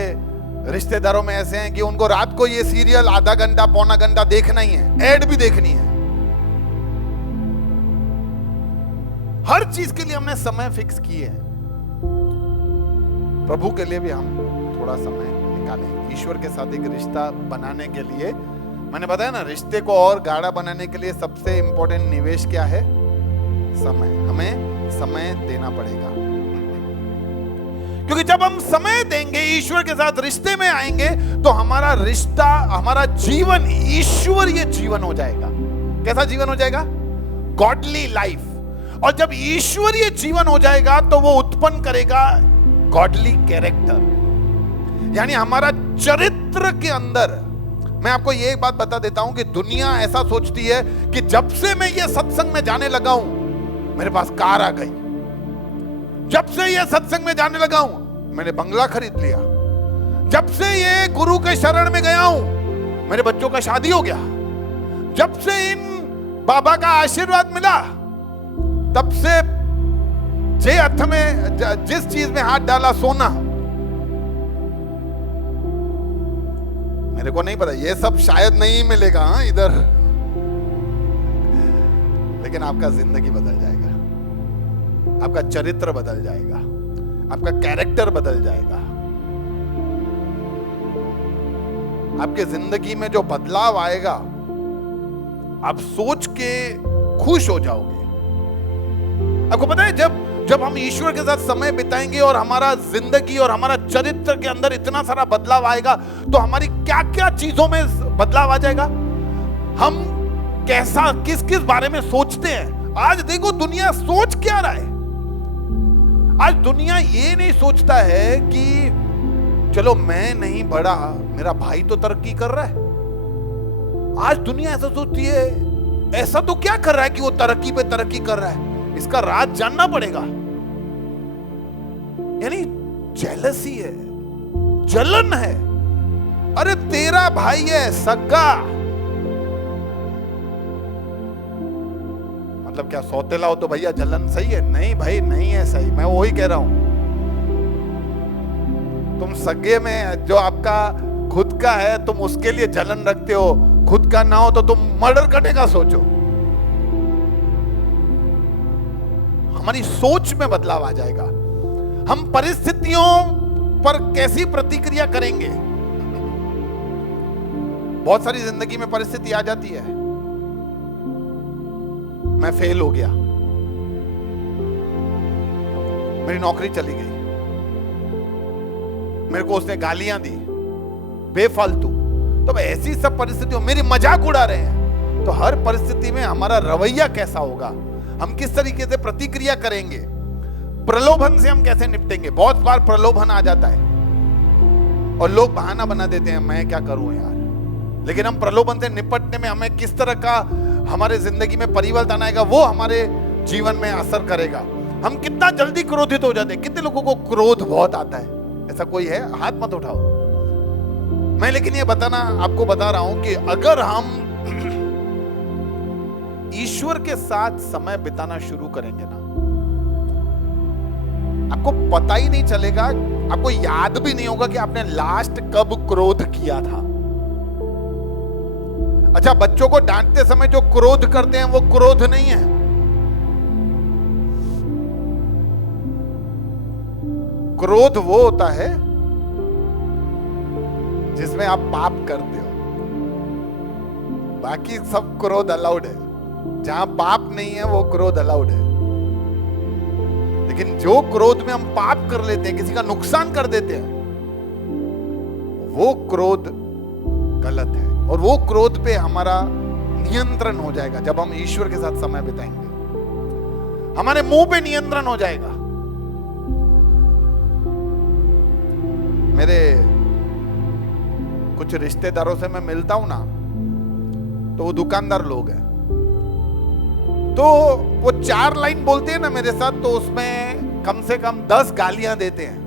रिश्तेदारों में ऐसे हैं कि उनको रात को ये सीरियल आधा घंटा पौना घंटा देखना ही है, एड भी देखनी है। हर चीज के लिए हमने समय फिक्स किए है। प्रभु के लिए भी हम थोड़ा समय निकालें, ईश्वर के साथ एक रिश्ता बनाने के लिए। मैंने बताया ना, रिश्ते को और गाढ़ा बनाने के लिए सबसे इंपॉर्टेंट निवेश क्या है? समय। हमें समय देना पड़ेगा, क्योंकि जब हम समय देंगे, ईश्वर के साथ रिश्ते में आएंगे, तो हमारा रिश्ता, हमारा जीवन ईश्वरीय जीवन हो जाएगा। कैसा जीवन हो जाएगा? Godly life. और जब ईश्वरीय जीवन हो जाएगा तो वो उत्पन्न करेगा गॉडली कैरेक्टर, यानी हमारा चरित्र के अंदर। मैं आपको ये एक बात बता देता हूं कि दुनिया ऐसा सोचती है कि जब से मैं ये सत्संग में जाने लगा हूं मेरे पास कार आ गई, जब से ये सत्संग में जाने लगा हूं मैंने बंगला खरीद लिया, जब से ये गुरु के शरण में गया हूं मेरे बच्चों का शादी हो गया, जब से इन बाबा का आशीर्वाद मिला, तब से जे हथ में जिस चीज में हाथ डाला सोना। मेरे को नहीं पता, ये सब शायद नहीं मिलेगा इधर, लेकिन आपका जिंदगी बदल जाएगा, आपका चरित्र बदल जाएगा, आपका कैरेक्टर बदल जाएगा। आपके जिंदगी में जो बदलाव आएगा, आप सोच के खुश हो जाओगे। आपको पता है, जब हम ईश्वर के साथ समय बिताएंगे और हमारा जिंदगी और हमारा चरित्र के अंदर इतना सारा बदलाव आएगा, तो हमारी क्या क्या चीजों में बदलाव आ जाएगा। हम कैसा, किस किस बारे में सोचते हैं। आज देखो दुनिया सोच क्या रहा है। आज दुनिया ये नहीं सोचता है कि चलो मैं नहीं बढ़ा, मेरा भाई तो तरक्की कर रहा है। आज दुनिया ऐसा सोचती है, ऐसा तो क्या कर रहा है कि वो तरक्की पे तरक्की कर रहा है, इसका राज जानना पड़ेगा। यानी जेलसी है, जलन है। अरे तेरा भाई है सगा, मतलब क्या सौतेला हो तो भैया जलन सही है? नहीं भाई, नहीं है सही। मैं वही कह रहा हूं, तुम सगे में जो आपका खुद का है तुम उसके लिए जलन रखते हो, खुद का ना हो तो तुम मर्डर करने का सोचो। हमारी सोच में बदलाव आ जाएगा। हम परिस्थितियों पर कैसी प्रतिक्रिया करेंगे। बहुत सारी जिंदगी में परिस्थिति आ जाती है, मैं फेल हो गया, मेरी नौकरी चली गई, मेरे को उसने गालियां दी बेफालतू, तो ऐसी सब परिस्थितियों मेरी मजाक उड़ा रहे हैं, तो हर परिस्थिति में हमारा रवैया कैसा होगा, हम किस तरीके से प्रतिक्रिया करेंगे, प्रलोभन से हम कैसे निपटेंगे। बहुत बार प्रलोभन आ जाता है और लोग बहाना बना देते हैं, मैं क्या करूं यार, लेकिन हम प्रलोभन से निपटने में हमें किस तरह का हमारे जिंदगी में परिवर्तन आएगा, वो हमारे जीवन में असर करेगा। हम कितना जल्दी क्रोधित हो जाते हैं। कितने लोगों को क्रोध बहुत आता है? ऐसा कोई है? हाथ मत उठाओ। मैं लेकिन ये आपको बता रहा हूं कि अगर हम ईश्वर के साथ समय बिताना शुरू करेंगे ना, आपको पता ही नहीं चलेगा, आपको याद भी नहीं होगा कि आपने लास्ट कब क्रोध किया था। अच्छा, बच्चों को डांटते समय जो क्रोध करते हैं वो क्रोध नहीं है। क्रोध वो होता है जिसमें आप पाप करते हो। बाकी सब क्रोध अलाउड है। जहां पाप नहीं है वो क्रोध अलाउड है। लेकिन जो क्रोध में हम पाप कर लेते हैं, किसी का नुकसान कर देते हैं, वो क्रोध गलत है। और वो क्रोध पे हमारा नियंत्रण हो जाएगा जब हम ईश्वर के साथ समय बिताएंगे। हमारे मुंह पे नियंत्रण हो जाएगा। मेरे कुछ रिश्तेदारों से मैं मिलता हूं ना, तो वो दुकानदार लोग हैं, तो वो 4 लाइन बोलते हैं ना मेरे साथ, तो उसमें कम से कम 10 गालियां देते हैं।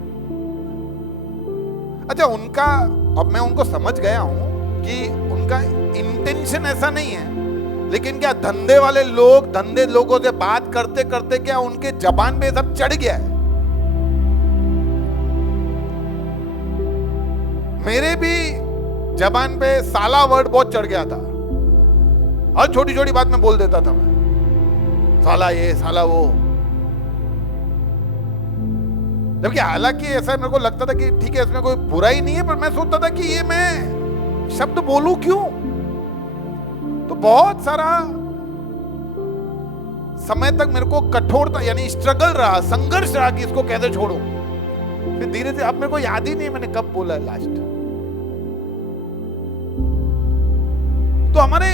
अच्छा, उनका, अब मैं उनको समझ गया हूं कि उनका इंटेंशन ऐसा नहीं है, लेकिन क्या धंधे वाले लोग धंधे लोगों से बात करते करते क्या उनके जबान पे सब चढ़ गया है। मेरे भी जबान पे साला वर्ड बहुत चढ़ गया था। हर छोटी छोटी बात में बोल देता था मैं, साला ये साला वो। जबकि हालांकि ऐसा मेरे को लगता था कि ठीक है, इसमें कोई बुराई नहीं है, पर मैं सोचता था कि ये मैं शब्द बोलूं क्यों। तो बहुत सारा समय तक मेरे को कठोरता यानी स्ट्रगल रहा, संघर्ष रहा कि इसको कैसे छोड़ूं। फिर धीरे धीरे, अब मेरे को याद ही नहीं मैंने कब बोला है लास्ट। तो हमारे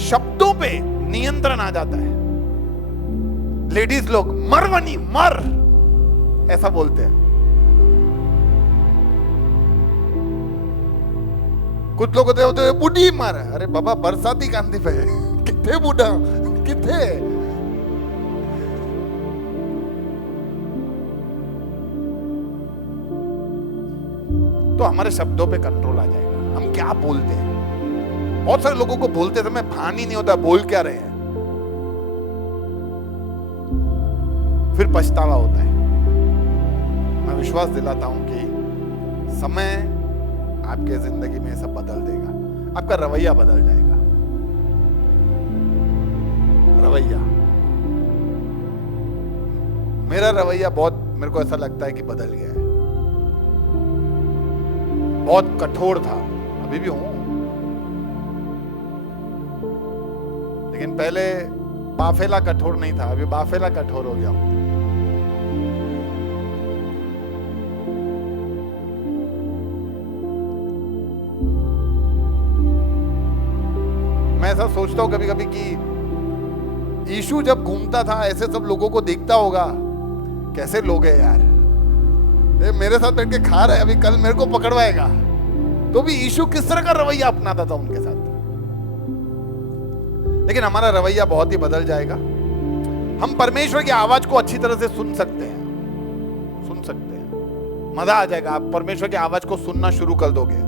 शब्दों पे नियंत्रण आ जाता है। लेडीज लोग मरवनी मर ऐसा बोलते हैं। कुछ लोग होते हैं बुढ़ी मर। अरे बाबा, बरसाती कांदी पे किथे बुढ़ा किथे। तो हमारे शब्दों पे कंट्रोल आ जाएगा। हम क्या बोलते हैं। बहुत सारे लोगों को बोलते समय भान ही नहीं होता बोल क्या रहे हैं, फिर पछतावा होता है। मैं विश्वास दिलाता हूं कि समय आपके जिंदगी में सब बदल देगा। आपका रवैया बदल जाएगा। रवैया, मेरा रवैया बहुत, मेरे को ऐसा लगता है कि बदल गया है। बहुत कठोर था, अभी भी हूं, लेकिन पहले बाफेला कठोर नहीं था, अभी बाफेला कठोर हो गया हूं। मैं ऐसा सोचता हूं कभी कभी कि यीशु जब घूमता था ऐसे सब लोगों को देखता होगा, कैसे लोग हैं यार, ये मेरे साथ बैठ के खा रहा है, अभी कल मेरे को पकड़वाएगा। तो भी यीशु किस तरह का रवैया अपनाता था उनके साथ। लेकिन हमारा रवैया बहुत ही बदल जाएगा। हम परमेश्वर की आवाज को अच्छी तरह से सुन सकते हैं, सुन सकते हैं। मजा आ जाएगा। आप परमेश्वर की आवाज को सुनना शुरू कर दोगे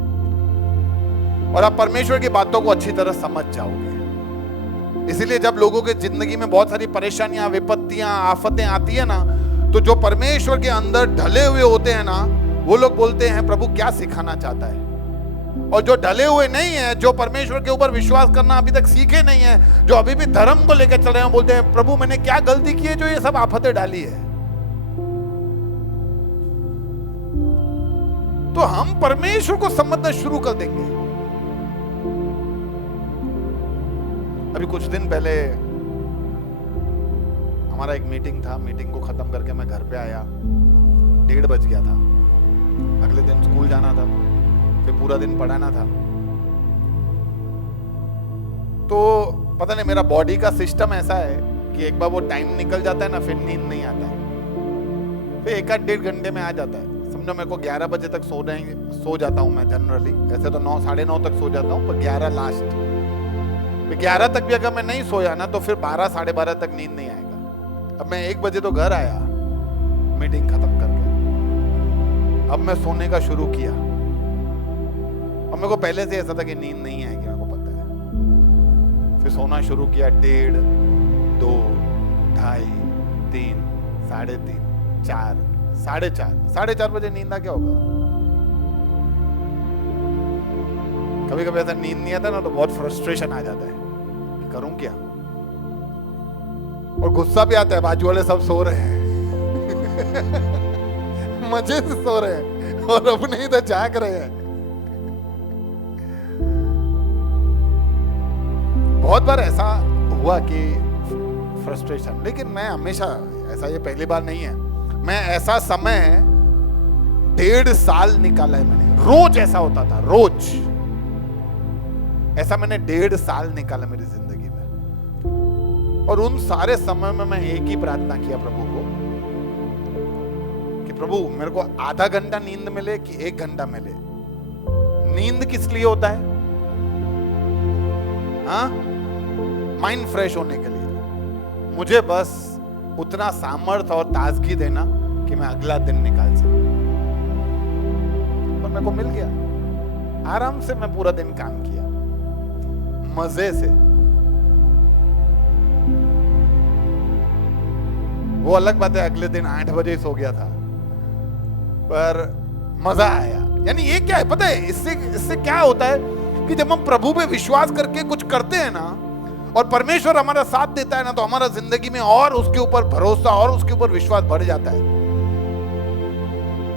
और आप परमेश्वर की बातों को अच्छी तरह समझ जाओगे। इसीलिए जब लोगों के जिंदगी में बहुत सारी परेशानियां, विपत्तियां, आफतें आती है ना, तो जो परमेश्वर के अंदर ढले हुए होते हैं ना, वो लोग बोलते हैं प्रभु क्या सिखाना चाहता है। और जो ढले हुए नहीं है, जो परमेश्वर के ऊपर विश्वास करना अभी तक सीखे नहीं है, जो अभी भी धर्म को लेकर चल रहे हैं, बोलते हैं प्रभु मैंने क्या गलती की है जो ये सब आफतें डाली है। तो हम परमेश्वर को समझना शुरू कर देंगे। अभी कुछ दिन पहले हमारा एक मीटिंग था, मीटिंग को खत्म करके मैं घर पे आया, 1:30 बज गया था। अगले दिन स्कूल जाना था, फिर पूरा दिन पढ़ाना था। तो पता नहीं मेरा बॉडी का सिस्टम ऐसा है कि एक बार वो टाइम निकल जाता है ना, फिर नींद नहीं आता है। फिर 1-1.5 घंटे में आ जाता है। समझो मेरे को 11 बजे तक सो जाता हूँ मैं जनरली। ऐसे तो 9, 9:30 तक सो जाता हूँ, पर 11 लास्ट। फिर 11 तक भी अगर मैं नहीं सोया ना, तो फिर 12, 12:30 तक नींद नहीं आएगा। अब मैं 1 बजे तो घर आया मीटिंग खत्म करके। अब मैं सोने का शुरू किया और मेरे को पहले से ऐसा था कि नींद नहीं आएगी, मेरे को पता है। फिर सोना शुरू किया 1:30, 2, 2:30, 3, 3:30, 4, 4:30, 4:30 बजे नींद आ क्या होगा। कभी कभी ऐसा नींद नहीं आता ना तो बहुत फ्रस्ट्रेशन आ जाता है कि करूं क्या, और गुस्सा भी आता है, बाजू वाले सब सो रहे हैं मजे से सो रहे हैं और अपने इधर जाग रहे हैं। बहुत बार ऐसा हुआ कि फ्रस्ट्रेशन, लेकिन मैं हमेशा ऐसा, ये पहली बार नहीं है, मैं ऐसा समय 1.5 साल निकाला है मैंने, रोज ऐसा होता था, रोज ऐसा मैंने 1.5 साल निकाला मेरी जिंदगी में। और उन सारे समय में मैं एक ही प्रार्थना किया प्रभु को कि प्रभु मेरे को आधा घंटा नींद मिले कि 1 घंटा मिले। नींद किस लिए होता है? हाँ, माइंड फ्रेश होने के लिए। मुझे बस उतना सामर्थ्य और ताजगी देना कि मैं अगला दिन निकाल सकूं। और मेरे को मिल गया, आराम से मैं पूरा दिन काम किया, मजे से। वो अलग बात है, अगले दिन 8 बजे सो गया था, पर मजा आया। यानी ये क्या है पता है, इससे क्या होता है कि जब हम प्रभु पे विश्वास करके कुछ करते हैं ना, और परमेश्वर हमारा साथ देता है ना, तो हमारा जिंदगी में और उसके ऊपर भरोसा और उसके ऊपर विश्वास बढ़ जाता है।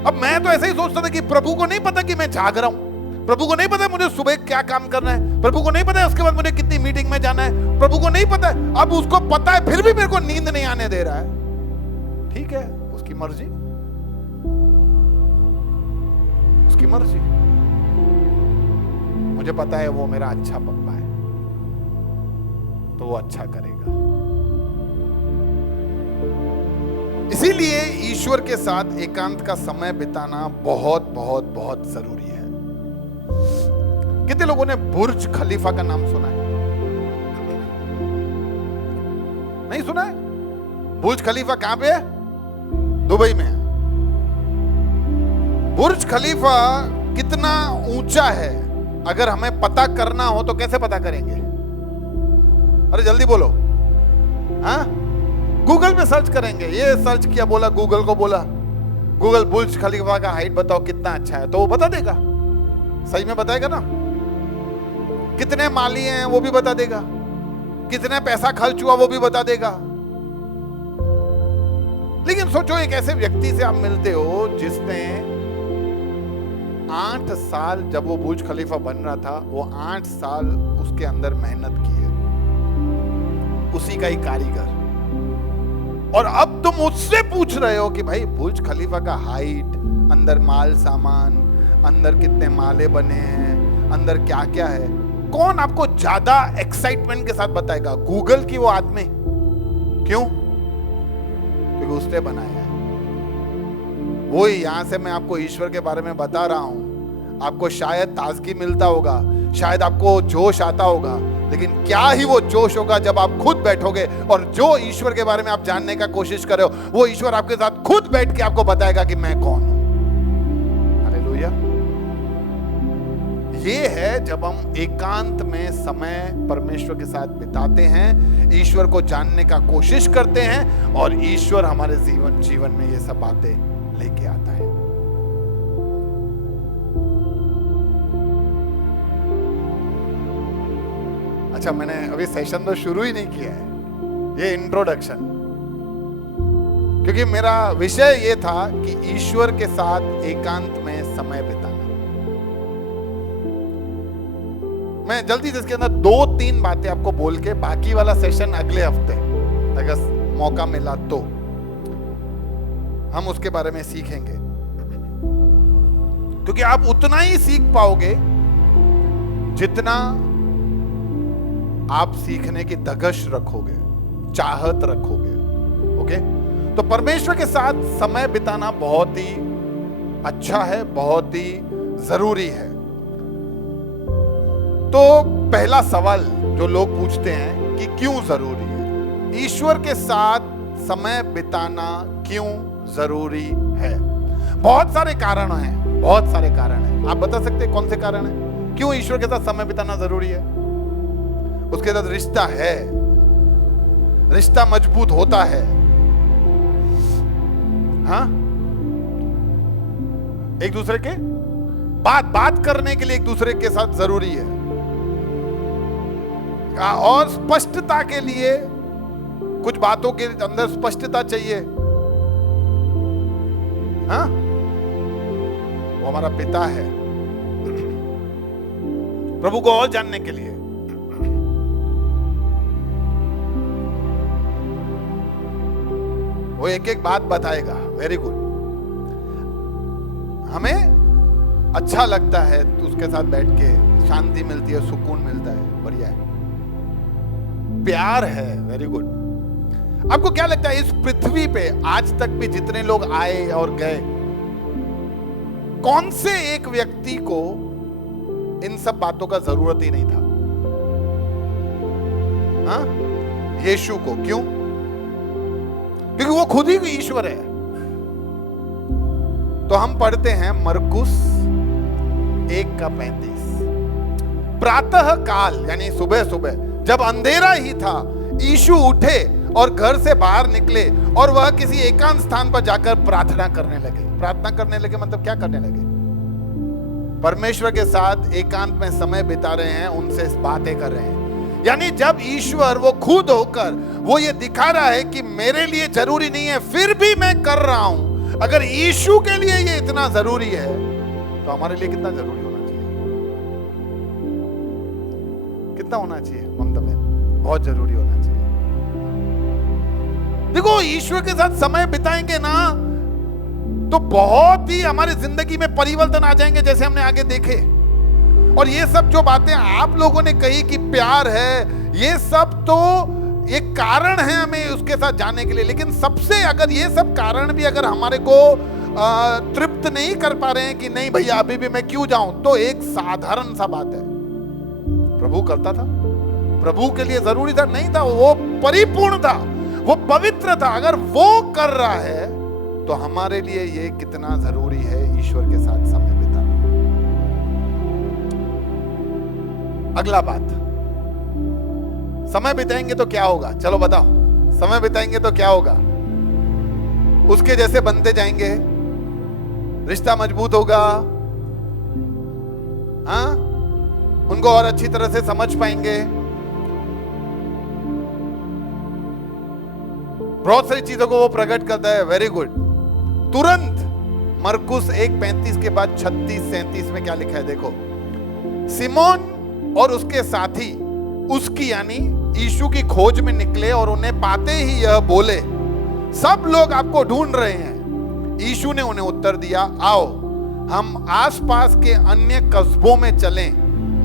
अब मैं तो ऐसे ही सोचता था कि प्रभु को नहीं पता कि मैं जाग रहा हूं, प्रभु को नहीं पता मुझे सुबह क्या काम करना है, प्रभु को नहीं पता है उसके बाद मुझे कितनी मीटिंग में जाना है, प्रभु को नहीं पता है। अब उसको पता है, फिर भी मेरे को नींद नहीं आने दे रहा है। ठीक है, उसकी मर्जी, उसकी मर्जी। मुझे पता है वो मेरा अच्छा पप्पा है, तो वो अच्छा करेगा। इसीलिए ईश्वर के साथ एकांत का समय बिताना बहुत बहुत बहुत जरूरी है। कितने लोगों ने बुर्ज खलीफा का नाम सुना है? नहीं सुना है? बुर्ज खलीफा कहां पे है? दुबई में है। बुर्ज खलीफा कितना ऊंचा है, अगर हमें पता करना हो तो कैसे पता करेंगे? अरे जल्दी बोलो। हाँ, गूगल में सर्च करेंगे। ये सर्च किया, बोला गूगल को, बोला गूगल बुर्ज खलीफा का हाइट बताओ कितना अच्छा है, तो वो बता देगा, सही में बताएगा ना। कितने माली हैं वो भी बता देगा, कितने पैसा खर्च हुआ वो भी बता देगा। लेकिन सोचो, एक ऐसे व्यक्ति से आप मिलते हो जिसने 8 साल, जब वो बुर्ज खलीफा बन रहा था, वो 8 साल उसके अंदर मेहनत की है, उसी का ही कारीगर। और अब तुम उससे पूछ रहे हो कि भाई बुर्ज खलीफा का हाइट, अंदर माल सामान, अंदर कितने माले बने हैं, अंदर क्या क्या है, कौन आपको ज्यादा एक्साइटमेंट के साथ बताएगा? गूगल की वो आदमी। क्यों? क्योंकि उसने बनाया है। वही यहां से मैं आपको ईश्वर के बारे में बता रहा हूं, आपको शायद ताजगी मिलता होगा, शायद आपको जोश आता होगा, लेकिन क्या ही वो जोश होगा जब आप खुद बैठोगे और जो ईश्वर के बारे में आप जानने का कोशिश कर रहे हो, वो ईश्वर आपके साथ खुद बैठ के आपको बताएगा कि मैं कौन हूं। हालेलुया। ये है जब हम एकांत में समय परमेश्वर के साथ बिताते हैं, ईश्वर को जानने का कोशिश करते हैं, और ईश्वर हमारे जीवन में ये सब बातें लेके आता है। अच्छा, मैंने अभी सेशन तो शुरू ही नहीं किया है, ये इंट्रोडक्शन, क्योंकि मेरा विषय ये था कि ईश्वर के साथ एकांत में समय बिताना। मैं जल्दी से इसके अंदर 2-3 बातें आपको बोल के बाकी वाला सेशन अगले हफ्ते, अगर मौका मिला तो हम उसके बारे में सीखेंगे, क्योंकि आप उतना ही सीख पाओगे जितना आप सीखने की धगश रखोगे, चाहत रखोगे। ओके, तो परमेश्वर के साथ समय बिताना बहुत ही अच्छा है, बहुत ही जरूरी है। तो पहला सवाल जो लोग पूछते हैं कि क्यों जरूरी है, ईश्वर के साथ समय बिताना क्यों जरूरी है? बहुत सारे कारण हैं, बहुत सारे कारण हैं। आप बता सकते हैं कौन से कारण हैं क्यों ईश्वर के साथ समय बिताना जरूरी है? उसके साथ रिश्ता है, रिश्ता मजबूत होता है। हाँ, एक दूसरे के बात करने के लिए एक दूसरे के साथ जरूरी है, और स्पष्टता के लिए कुछ बातों के अंदर स्पष्टता चाहिए। हाँ, वो हमारा पिता है, प्रभु को और जानने के लिए। वो एक एक बात बताएगा। वेरी गुड, हमें अच्छा लगता है तो उसके साथ बैठ के शांति मिलती है, सुकून मिलता है, बढ़िया है, प्यार है। Very good. आपको क्या लगता है इस पृथ्वी पे आज तक भी जितने लोग आए और गए, कौन से एक व्यक्ति को इन सब बातों का जरूरत ही नहीं था? हाँ, यीशु को। क्यों? क्योंकि वो खुद ही ईश्वर है। तो हम पढ़ते हैं मरकुस 1:35, प्रातः काल यानी सुबह सुबह जब अंधेरा ही था, यीशु उठे और घर से बाहर निकले और वह किसी एकांत स्थान पर जाकर प्रार्थना करने लगे। प्रार्थना करने लगे मतलब क्या करने लगे? परमेश्वर के साथ एकांत में समय बिता रहे हैं, उनसे बातें कर रहे हैं। यानी जब ईश्वर वो खुद होकर वो ये दिखा रहा है कि मेरे लिए जरूरी नहीं है फिर भी मैं कर रहा हूं, अगर यीशु के लिए ये इतना जरूरी है तो हमारे लिए कितना जरूरी होना चाहिए? कितना होना चाहिए ममता बहन? बहुत जरूरी होना चाहिए। देखो, ईश्वर के साथ समय बिताएंगे ना तो बहुत ही हमारी जिंदगी में परिवर्तन आ जाएंगे, जैसे हमने आगे देखे। और ये सब जो बातें आप लोगों ने कही कि प्यार है, ये सब तो एक कारण है हमें उसके साथ जाने के लिए। लेकिन सबसे अगर ये सब कारण भी अगर हमारे को तृप्त नहीं कर पा रहे हैं कि नहीं भैया अभी भी मैं क्यों जाऊं, तो एक साधारण सा बात है, प्रभु करता था, प्रभु के लिए जरूरी था नहीं था, वो परिपूर्ण था, वो पवित्र था। अगर वो कर रहा है तो हमारे लिए ये कितना जरूरी है ईश्वर के साथ समय बिताना। अगला बात, समय बिताएंगे तो क्या होगा? चलो बताओ, समय बिताएंगे तो क्या होगा? उसके जैसे बनते जाएंगे, रिश्ता मजबूत होगा, हाँ, उनको और अच्छी तरह से समझ पाएंगे, बहुत सारी चीजों को वो प्रकट करता है। Very good. तुरंत मरकुस 1:35 के बाद 36-37 में क्या लिखा है देखो, सिमोन और उसके साथी उसकी यानी यीशु की खोज में निकले और उन्हें पाते ही यह बोले, सब लोग आपको ढूंढ रहे हैं। यीशु ने उन्हें उत्तर दिया, आओ हम आसपास के अन्य कस्बों में चलें,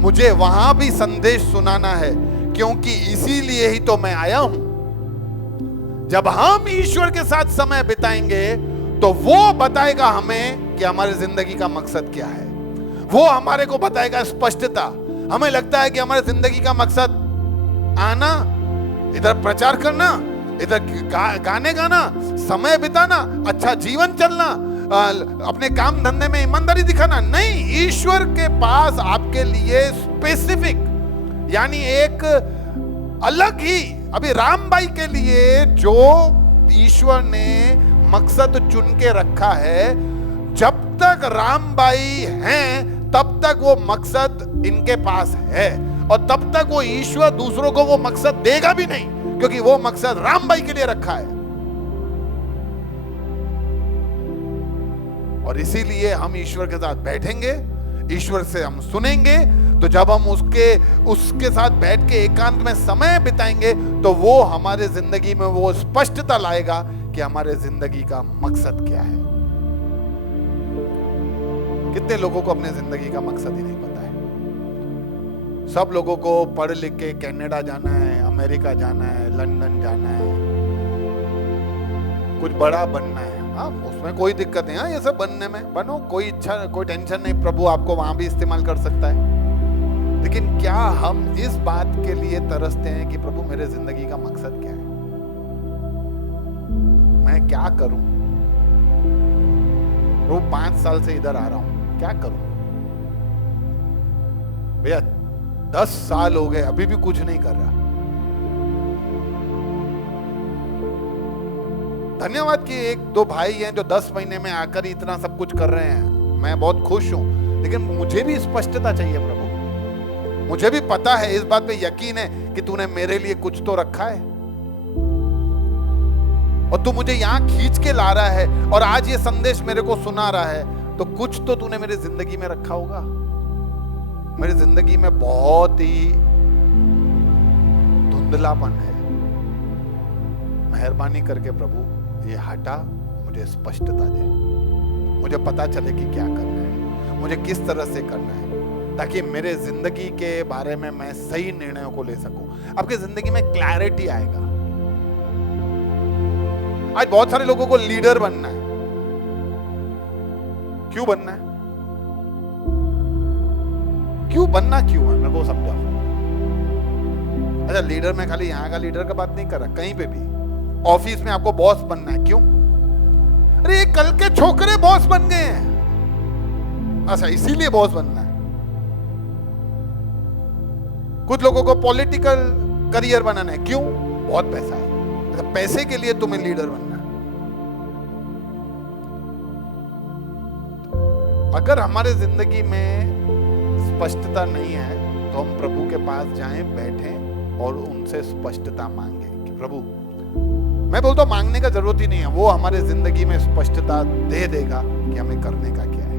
मुझे वहां भी संदेश सुनाना है, क्योंकि इसीलिए ही तो मैं आया हूं। जब हम ईश्वर के साथ समय बिताएंगे तो वो बताएगा हमें कि हमारी जिंदगी का मकसद क्या है। वो हमारे को बताएगा स्पष्टता। हमें लगता है कि हमारी जिंदगी का मकसद आना, इधर प्रचार करना, इधर गाने गाना, समय बिताना, अच्छा जीवन चलना, अपने काम धंधे में ईमानदारी दिखाना। नहीं, ईश्वर के पास आपके लिए स्पेसिफिक यानी एक अलग ही, अभी रामबाई के लिए जो ईश्वर ने मकसद चुन के रखा है, जब तक रामबाई हैं तब तक वो मकसद इनके पास है, और तब तक वो ईश्वर दूसरों को वो मकसद देगा भी नहीं, क्योंकि वो मकसद रामबाई के लिए रखा है। और इसीलिए हम ईश्वर के साथ बैठेंगे, ईश्वर से हम सुनेंगे। तो जब हम उसके साथ बैठ के एकांत में समय बिताएंगे तो वो हमारे जिंदगी में वो स्पष्टता लाएगा कि हमारे जिंदगी का मकसद क्या है। कितने लोगों को अपने जिंदगी का मकसद ही नहीं पता है? सब लोगों को पढ़ लिख के कनाडा जाना है, अमेरिका जाना है, लंदन जाना है, कुछ बड़ा बनना है। हाँ, उसमें कोई दिक्कत नहीं, हाँ, ये सब बनने में बनो, कोई इच्छा, कोई टेंशन नहीं, प्रभु आपको वहां भी इस्तेमाल कर सकता है। लेकिन क्या हम इस बात के लिए तरसते हैं कि प्रभु मेरे जिंदगी का मकसद क्या है, मैं क्या करूं? प्रभु 5 साल से इधर आ रहा हूं, क्या करूं? भैया 10 साल हो गए, अभी भी कुछ नहीं कर रहा। धन्यवाद कि 1-2 भाई हैं जो 10 महीने में आकर इतना सब कुछ कर रहे हैं, मैं बहुत खुश हूं। लेकिन मुझे भी स्पष्टता चाहिए प्रभु। मुझे भी पता है, इस बात पे यकीन है कि तूने मेरे लिए कुछ तो रखा है और तू मुझे यहां खींच के ला रहा है और आज ये संदेश मेरे को सुना रहा है, तो कुछ तो तूने मेरी जिंदगी में रखा होगा। मेरी जिंदगी में बहुत ही धुंधलापन है। मेहरबानी करके प्रभु ये हटा, मुझे स्पष्टता दे, मुझे पता चले कि क्या करना है, मुझे किस तरह से करना है, ताकि मेरे जिंदगी के बारे में मैं सही निर्णयों को ले सकूं। आपकी जिंदगी में क्लैरिटी आएगा। आज बहुत सारे लोगों को लीडर बनना है। क्यों बनना है? क्यों बनना क्यों है, मेरे को समझाओ। अच्छा, लीडर में खाली यहां का लीडर का बात नहीं कर रहा, कहीं पे भी ऑफिस में आपको बॉस बनना है। क्यों? अरे कल के छोकरे बॉस बन गए हैं, अच्छा इसीलिए बॉस बनना है। कुछ लोगों को पॉलिटिकल करियर बनाना है। क्यों? बहुत पैसा है, अच्छा पैसे के लिए तुम्हें लीडर बनना है। अगर हमारे जिंदगी में स्पष्टता नहीं है तो हम प्रभु के पास जाएं, बैठें और उनसे स्पष्टता मांगे कि प्रभु, मैं बोलता हूं मांगने का जरूरत ही नहीं है, वो हमारे जिंदगी में स्पष्टता दे देगा कि हमें करने का क्या है।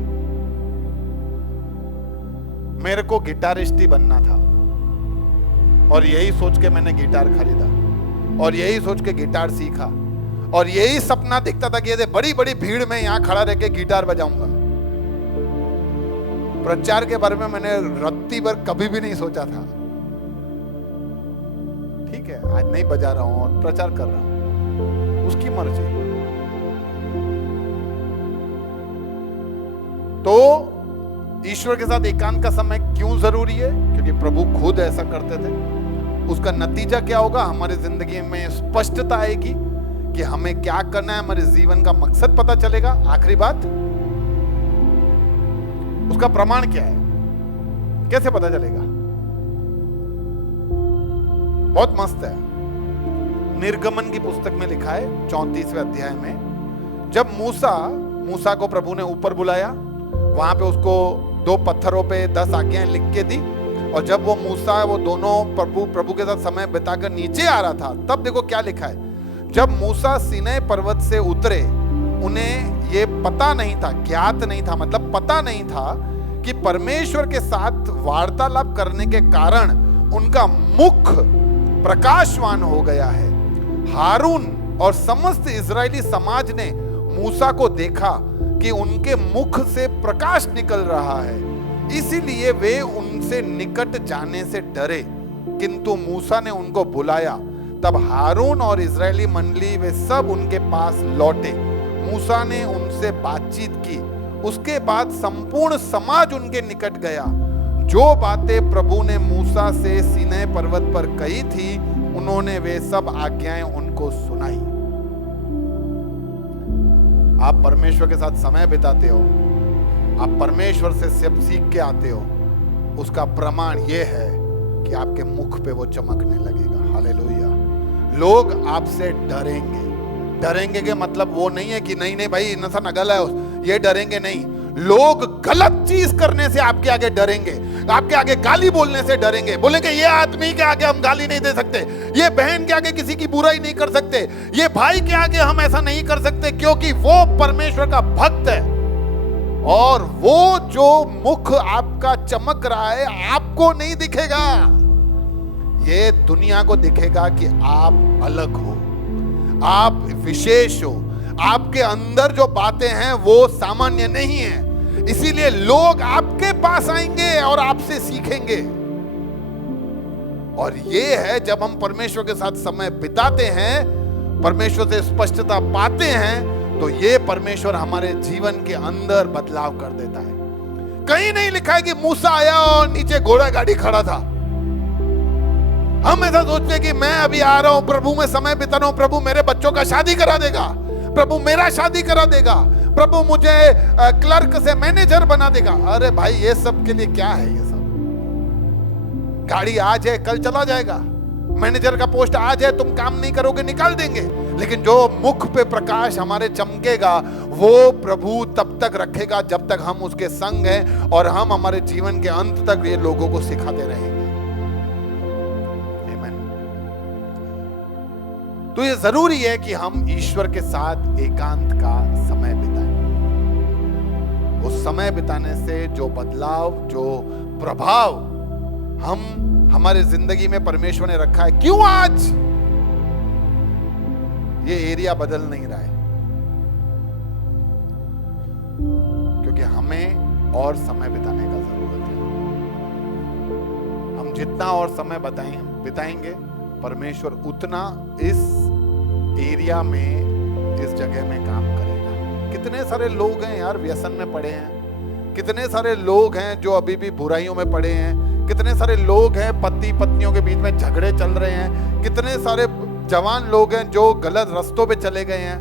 मेरे को गिटारिस्ट ही बनना था और यही सोच के मैंने गिटार खरीदा और यही सोच के गिटार सीखा और यही सपना दिखता था कि ये बड़ी बड़ी भीड़ में यहां खड़ा रह के गिटार बजाऊंगा। प्रचार के बारे में मैंने रत्ती भर कभी भी नहीं सोचा था। ठीक है, आज नहीं बजा रहा हूं और प्रचार कर रहा हूं, उसकी मर्जी। तो ईश्वर के साथ एकांत का समय क्यों जरूरी है? क्योंकि प्रभु खुद ऐसा करते थे। उसका नतीजा क्या होगा? हमारी जिंदगी में स्पष्टता आएगी कि हमें क्या करना है, हमारे जीवन का मकसद पता चलेगा। आखिरी बात, उसका प्रमाण क्या है, कैसे पता चलेगा? बहुत मस्त है। निर्गमन की पुस्तक में लिखा है 34वें अध्याय में, जब मूसा को प्रभु ने ऊपर बुलाया, वहां पे उसको 2 पत्थरों पे 10 आज्ञाएं लिख के दी, और जब वो मूसा वो दोनों प्रभु के साथ समय बिताकर नीचे आ रहा था, तब देखो क्या लिखा है। जब मूसा सीनै पर्वत से उतरे, उन्हें ये पता नहीं था, ज्ञात नहीं था, मतलब पता नहीं था कि परमेश्वर के साथ वार्तालाप करने के कारण उनका मुख प्रकाशवान हो गया है। हारून और समस्त इजरायली समाज ने मूसा को देखा कि उनके मुख से प्रकाश निकल रहा है, इसीलिए वे उनसे निकट जाने से डरे, किंतु मूसा ने उनको बुलाया। तब हारून और इजरायली मंडली वे सब उनके पास लौटे। मूसा ने उनसे बातचीत की, उसके बाद संपूर्ण समाज उनके निकट गया। जो बातें प्रभु ने मूसा से सीनै पर्वत पर कही थी, उन्होंने वे सब आज्ञाएं उनको सुनाई। आप परमेश्वर के साथ समय बिताते हो, आप परमेश्वर से सब सीख के आते हो, उसका प्रमाण यह है कि आपके मुख पे वो चमकने लगेगा। हालेलुया। लोग आपसे डरेंगे। डरेंगे के मतलब वो नहीं है कि नहीं नहीं भाई नशा नगल है, ये डरेंगे नहीं। लोग गलत चीज करने से आपके आगे डरेंगे, आपके आगे गाली बोलने से डरेंगे। बोलेंगे ये आदमी के आगे हम गाली नहीं दे सकते, ये बहन के आगे किसी की बुराई नहीं कर सकते, ये भाई के आगे हम ऐसा नहीं कर सकते, क्योंकि वो परमेश्वर का भक्त है। और वो जो मुख आपका चमक रहा है आपको नहीं दिखेगा, ये दुनिया को दिखेगा कि आप अलग हो, आप विशेष हो, आपके अंदर जो बातें हैं वो सामान्य नहीं है। इसीलिए लोग आपके पास आएंगे और आपसे सीखेंगे। और ये है जब हम परमेश्वर के साथ समय बिताते हैं, परमेश्वर से स्पष्टता पाते हैं, तो ये परमेश्वर हमारे जीवन के अंदर बदलाव कर देता है। कहीं नहीं लिखा है कि मूसा आया और नीचे घोड़ा गाड़ी खड़ा था। हम ऐसा सोचते हैं कि मैं अभी आ रहा हूं, प्रभु में समय बिता रहा हूं, प्रभु मेरे बच्चों का शादी करा देगा, प्रभु मेरा शादी करा देगा, प्रभु मुझे क्लर्क से मैनेजर बना देगा। अरे भाई ये सब के लिए क्या है? ये सब गाड़ी आज है कल चला जाएगा, मैनेजर का पोस्ट आज है, तुम काम नहीं करोगे निकाल देंगे। लेकिन जो मुख पे प्रकाश हमारे चमकेगा वो प्रभु तब तक रखेगा जब तक हम उसके संग हैं और हम हमारे जीवन के अंत तक ये लोगों को सिखाते रहेंगे। आमीन। तो ये जरूरी है कि हम ईश्वर के साथ एकांत का समय बिताएं। उस समय बिताने से जो बदलाव, जो प्रभाव हम हमारे जिंदगी में परमेश्वर ने रखा है, क्यों आज ये एरिया बदल नहीं रहा है? क्योंकि हमें और समय बिताने का जरूरत है। हम जितना और समय बिताएंगे परमेश्वर उतना इस एरिया में, इस जगह में काम करेगा। कितने सारे लोग हैं यार व्यसन में पड़े हैं, कितने सारे लोग हैं जो अभी भी बुराइयों में पड़े हैं, कितने सारे लोग हैं पति पत्नियों के बीच में झगड़े चल रहे हैं, कितने सारे जवान लोग हैं जो गलत रास्तों पे चले गए हैं।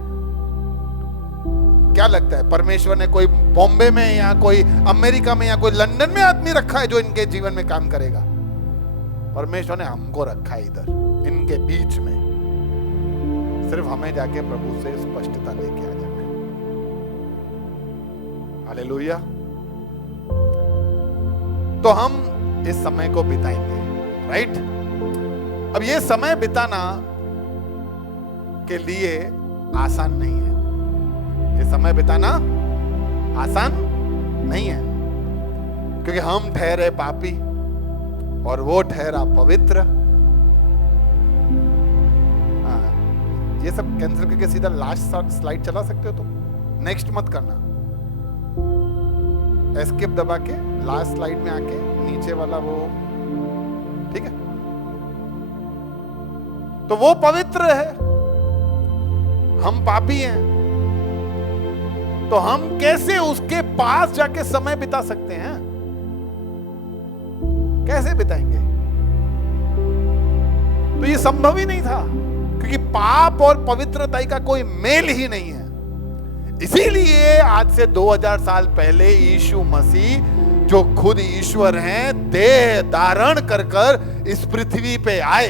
क्या लगता है परमेश्वर ने कोई बॉम्बे में या कोई अमेरिका में या कोई लंदन में आदमी रखा है जो इनके जीवन में काम करेगा? परमेश्वर ने हमको रखा है इधर, इनके बीच में। सिर्फ हमें जाके प्रभु से स्पष्टता लेके आ जाना है। हालेलुया। तो हम इस समय को बिताएंगे, राइट? अब ये समय बिताना के लिए आसान नहीं है। ये समय बिताना आसान नहीं है क्योंकि हम ठहरे पापी और वो ठहरा पवित्र। ये सब कैंसिल करके सीधा लास्ट स्लाइड चला सकते हो तुम, नेक्स्ट मत करना। एस्केप दबा के लास्ट स्लाइड में आके नीचे वाला वो, ठीक है? तो वो पवित्र है, हम पापी हैं, तो हम कैसे उसके पास जाके समय बिता सकते हैं? कैसे बिताएंगे? तो ये संभव ही नहीं था क्योंकि पाप और पवित्रता का कोई मेल ही नहीं है। इसीलिए आज से 2000 साल पहले यीशु मसीह, जो खुद ईश्वर हैं, देह धारण कर कर इस पृथ्वी पे आए।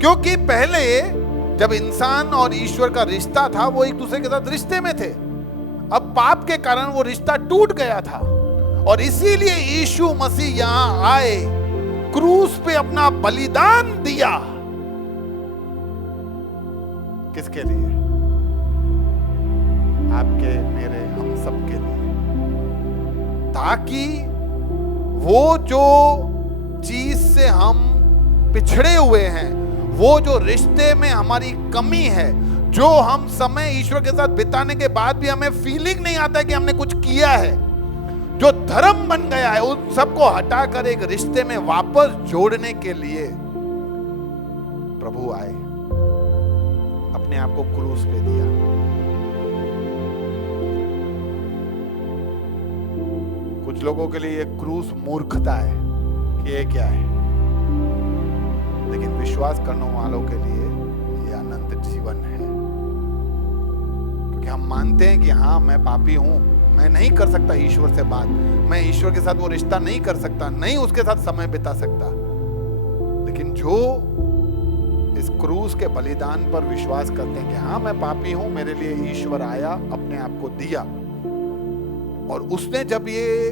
क्योंकि पहले जब इंसान और ईश्वर का रिश्ता था वो एक दूसरे के साथ रिश्ते में थे। अब पाप के कारण वो रिश्ता टूट गया था और इसीलिए यीशु मसीह यहां आए, क्रूस पे अपना बलिदान दिया। किसके लिए? आपके, मेरे, हम सब के लिए, ताकि वो जो चीज से हम पिछड़े हुए हैं, वो जो रिश्ते में हमारी कमी है, जो हम समय ईश्वर के साथ बिताने के बाद भी हमें फीलिंग नहीं आता कि हमने कुछ किया है, जो धर्म बन गया है, उन सबको हटाकर एक रिश्ते में वापस जोड़ने के लिए प्रभु आए, अपने आप को क्रूस पे दिया। कुछ लोगों के लिए ये क्रूस मूर्खता है कि ये क्या है, लेकिन विश्वास करने वालों के लिए ये अनंत जीवन है। क्योंकि हम मानते हैं कि हाँ, मैं पापी हूं, मैं नहीं कर सकता ईश्वर से बात, मैं ईश्वर के साथ वो रिश्ता नहीं कर सकता, नहीं उसके साथ समय बिता सकता। लेकिन जो इस क्रूस के बलिदान पर विश्वास करते हैं कि हाँ, मैं पापी हूं, मेरे लिए ईश्वर आया, अपने आप को दिया, और उसने जब ये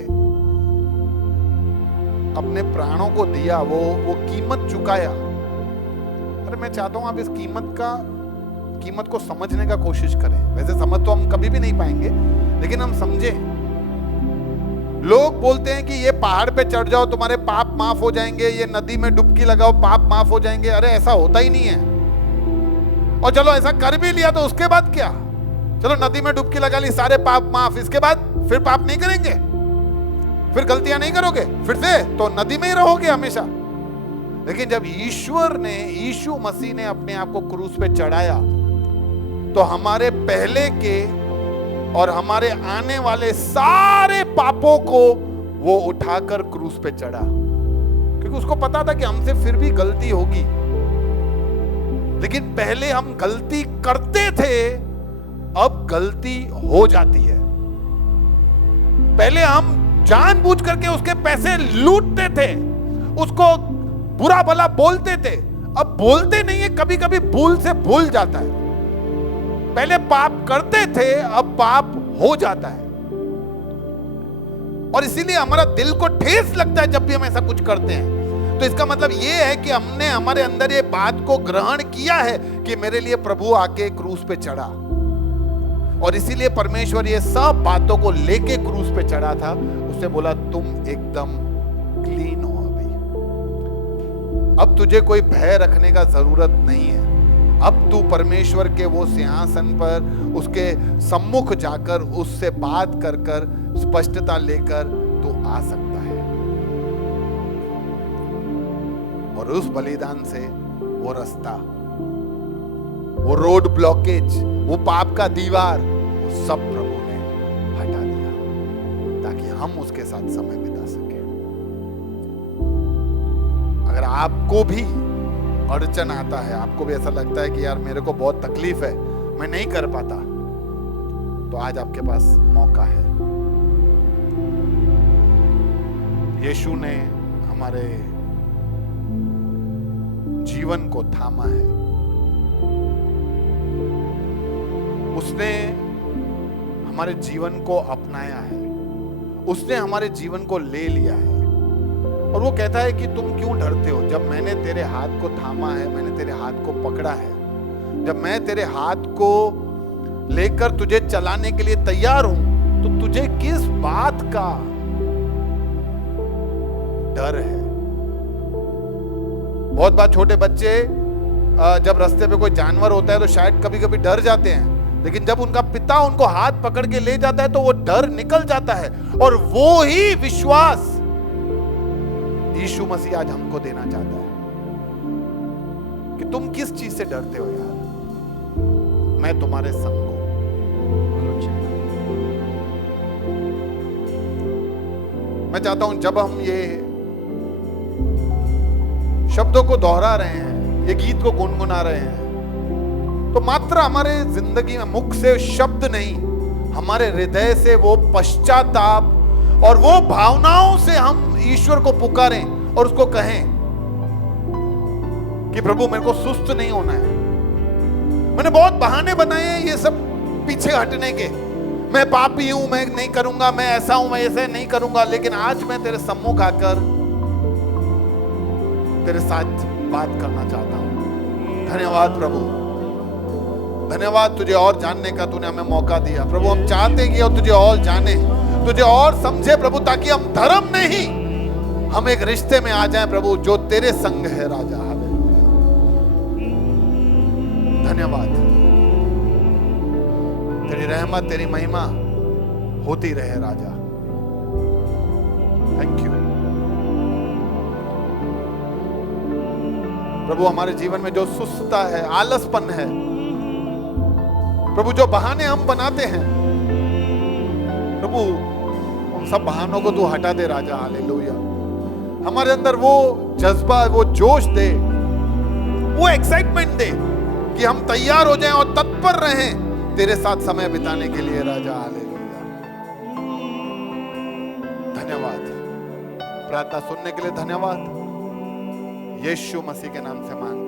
अपने प्राणों को दिया, वो कीमत चुकाया। अरे मैं चाहता हूं आप इस कीमत को समझने का कोशिश करें। वैसे समझ तो हम कभी भी नहीं पाएंगे, लेकिन हम समझें। लोग बोलते हैं कि ये पहाड़ पे चढ़ जाओ तुम्हारे पाप माफ हो जाएंगे, ये नदी में डुबकी लगाओ पाप माफ हो जाएंगे। अरे ऐसा होता ही नहीं है। और चलो ऐसा कर भी लिया तो उसके बाद क्या? चलो नदी में डुबकी लगा ली, सारे पाप माफ, इसके बाद फिर पाप नहीं करेंगे, फिर गलतियां नहीं करोगे, फिर से तो नदी में ही रहोगे हमेशा। लेकिन जब यीशु मसीह ने अपने आप को क्रूस पे चढ़ाया, तो हमारे पहले के और हमारे आने वाले सारे पापों को वो उठाकर क्रूस पे चढ़ा, क्योंकि उसको पता था कि हमसे फिर भी गलती होगी। लेकिन पहले हम गलती करते थे, अब गलती हो जाती है। पहले हम जानबूझ करके उसके पैसे लूटते थे, उसको बुरा भला बोलते थे, अब बोलते नहीं है, कभी कभी भूल से भूल जाता है। पहले पाप करते थे, अब पाप हो जाता है, और इसीलिए हमारा दिल को ठेस लगता है जब भी हम ऐसा कुछ करते हैं। तो इसका मतलब यह है कि हमने हमारे अंदर ये बात को ग्रहण किया है कि मेरे लिए प्रभु आके क्रूस पे चढ़ा, और इसीलिए परमेश्वर ये सब बातों को लेके क्रूस पे चढ़ा था। उससे बोला तुम एकदम क्लीन हो, अब तुझे कोई भय रखने का जरूरत नहीं है। अब तू परमेश्वर के वो सिंहासन पर उसके सम्मुख जाकर उससे बात कर कर स्पष्टता लेकर तू आ सकता है, और उस बलिदान से वो रास्ता, वो रोड ब्लॉकेज, वो पाप का दीवार, वो सब प्रभु ने हटा दिया ताकि हम उसके साथ समय बिता सके। अगर आपको भी अड़चन आता है, आपको भी ऐसा लगता है कि यार मेरे को बहुत तकलीफ है, मैं नहीं कर पाता, तो आज आपके पास मौका है। यीशु ने हमारे जीवन को थामा है, उसने हमारे जीवन को अपनाया है, उसने हमारे जीवन को ले लिया है, और वो कहता है कि तुम क्यों डरते हो? जब मैंने तेरे हाथ को थामा है, मैंने तेरे हाथ को पकड़ा है, जब मैं तेरे हाथ को लेकर तुझे चलाने के लिए तैयार हूं, तो तुझे किस बात का डर है? बहुत बार छोटे बच्चे जब रास्ते पे कोई जानवर होता है तो शायद कभी कभी डर जाते हैं, लेकिन जब उनका पिता उनको हाथ पकड़ के ले जाता है तो वो डर निकल जाता है। और वो ही विश्वास यीशु मसीह आज हमको देना चाहता है कि तुम किस चीज से डरते हो यार, मैं तुम्हारे संग हूं। मैं चाहता हूं जब हम ये शब्दों को दोहरा रहे हैं, ये गीत को गुनगुना रहे हैं, तो मात्र हमारे जिंदगी में मुख से शब्द नहीं, हमारे हृदय से वो पश्चाताप और वो भावनाओं से हम ईश्वर को पुकारें और उसको कहें कि प्रभु मेरे को सुस्त नहीं होना है। मैंने बहुत बहाने बनाए हैं ये सब पीछे हटने के, मैं पापी हूं, मैं नहीं करूंगा, मैं ऐसा हूं, मैं ऐसे नहीं करूंगा, लेकिन आज मैं तेरे सम्मुख आकर तेरे साथ बात करना चाहता हूं। धन्यवाद प्रभु, धन्यवाद तुझे और जानने का तूने हमें मौका दिया प्रभु। हम चाहते हैं कि और तुझे और जाने, तुझे और समझे प्रभु, ताकि हम धर्म नहीं, हम एक रिश्ते में आ जाएं प्रभु जो तेरे संग है राजा। धन्यवाद, तेरी रहमत तेरी महिमा होती रहे राजा। थैंक यू प्रभु। हमारे जीवन में जो सुस्तता है, आलसपन है प्रभु, जो बहाने हम बनाते हैं प्रभु, उन सब बहानों को तू हटा दे राजा। हालेलुया। हमारे अंदर वो जज्बा, वो जोश दे, वो एक्साइटमेंट दे कि हम तैयार हो जाएं और तत्पर रहें तेरे साथ समय बिताने के लिए राजा। हालेलुया। धन्यवाद, प्रार्थना सुनने के लिए धन्यवाद। यीशु मसीह के नाम से मांग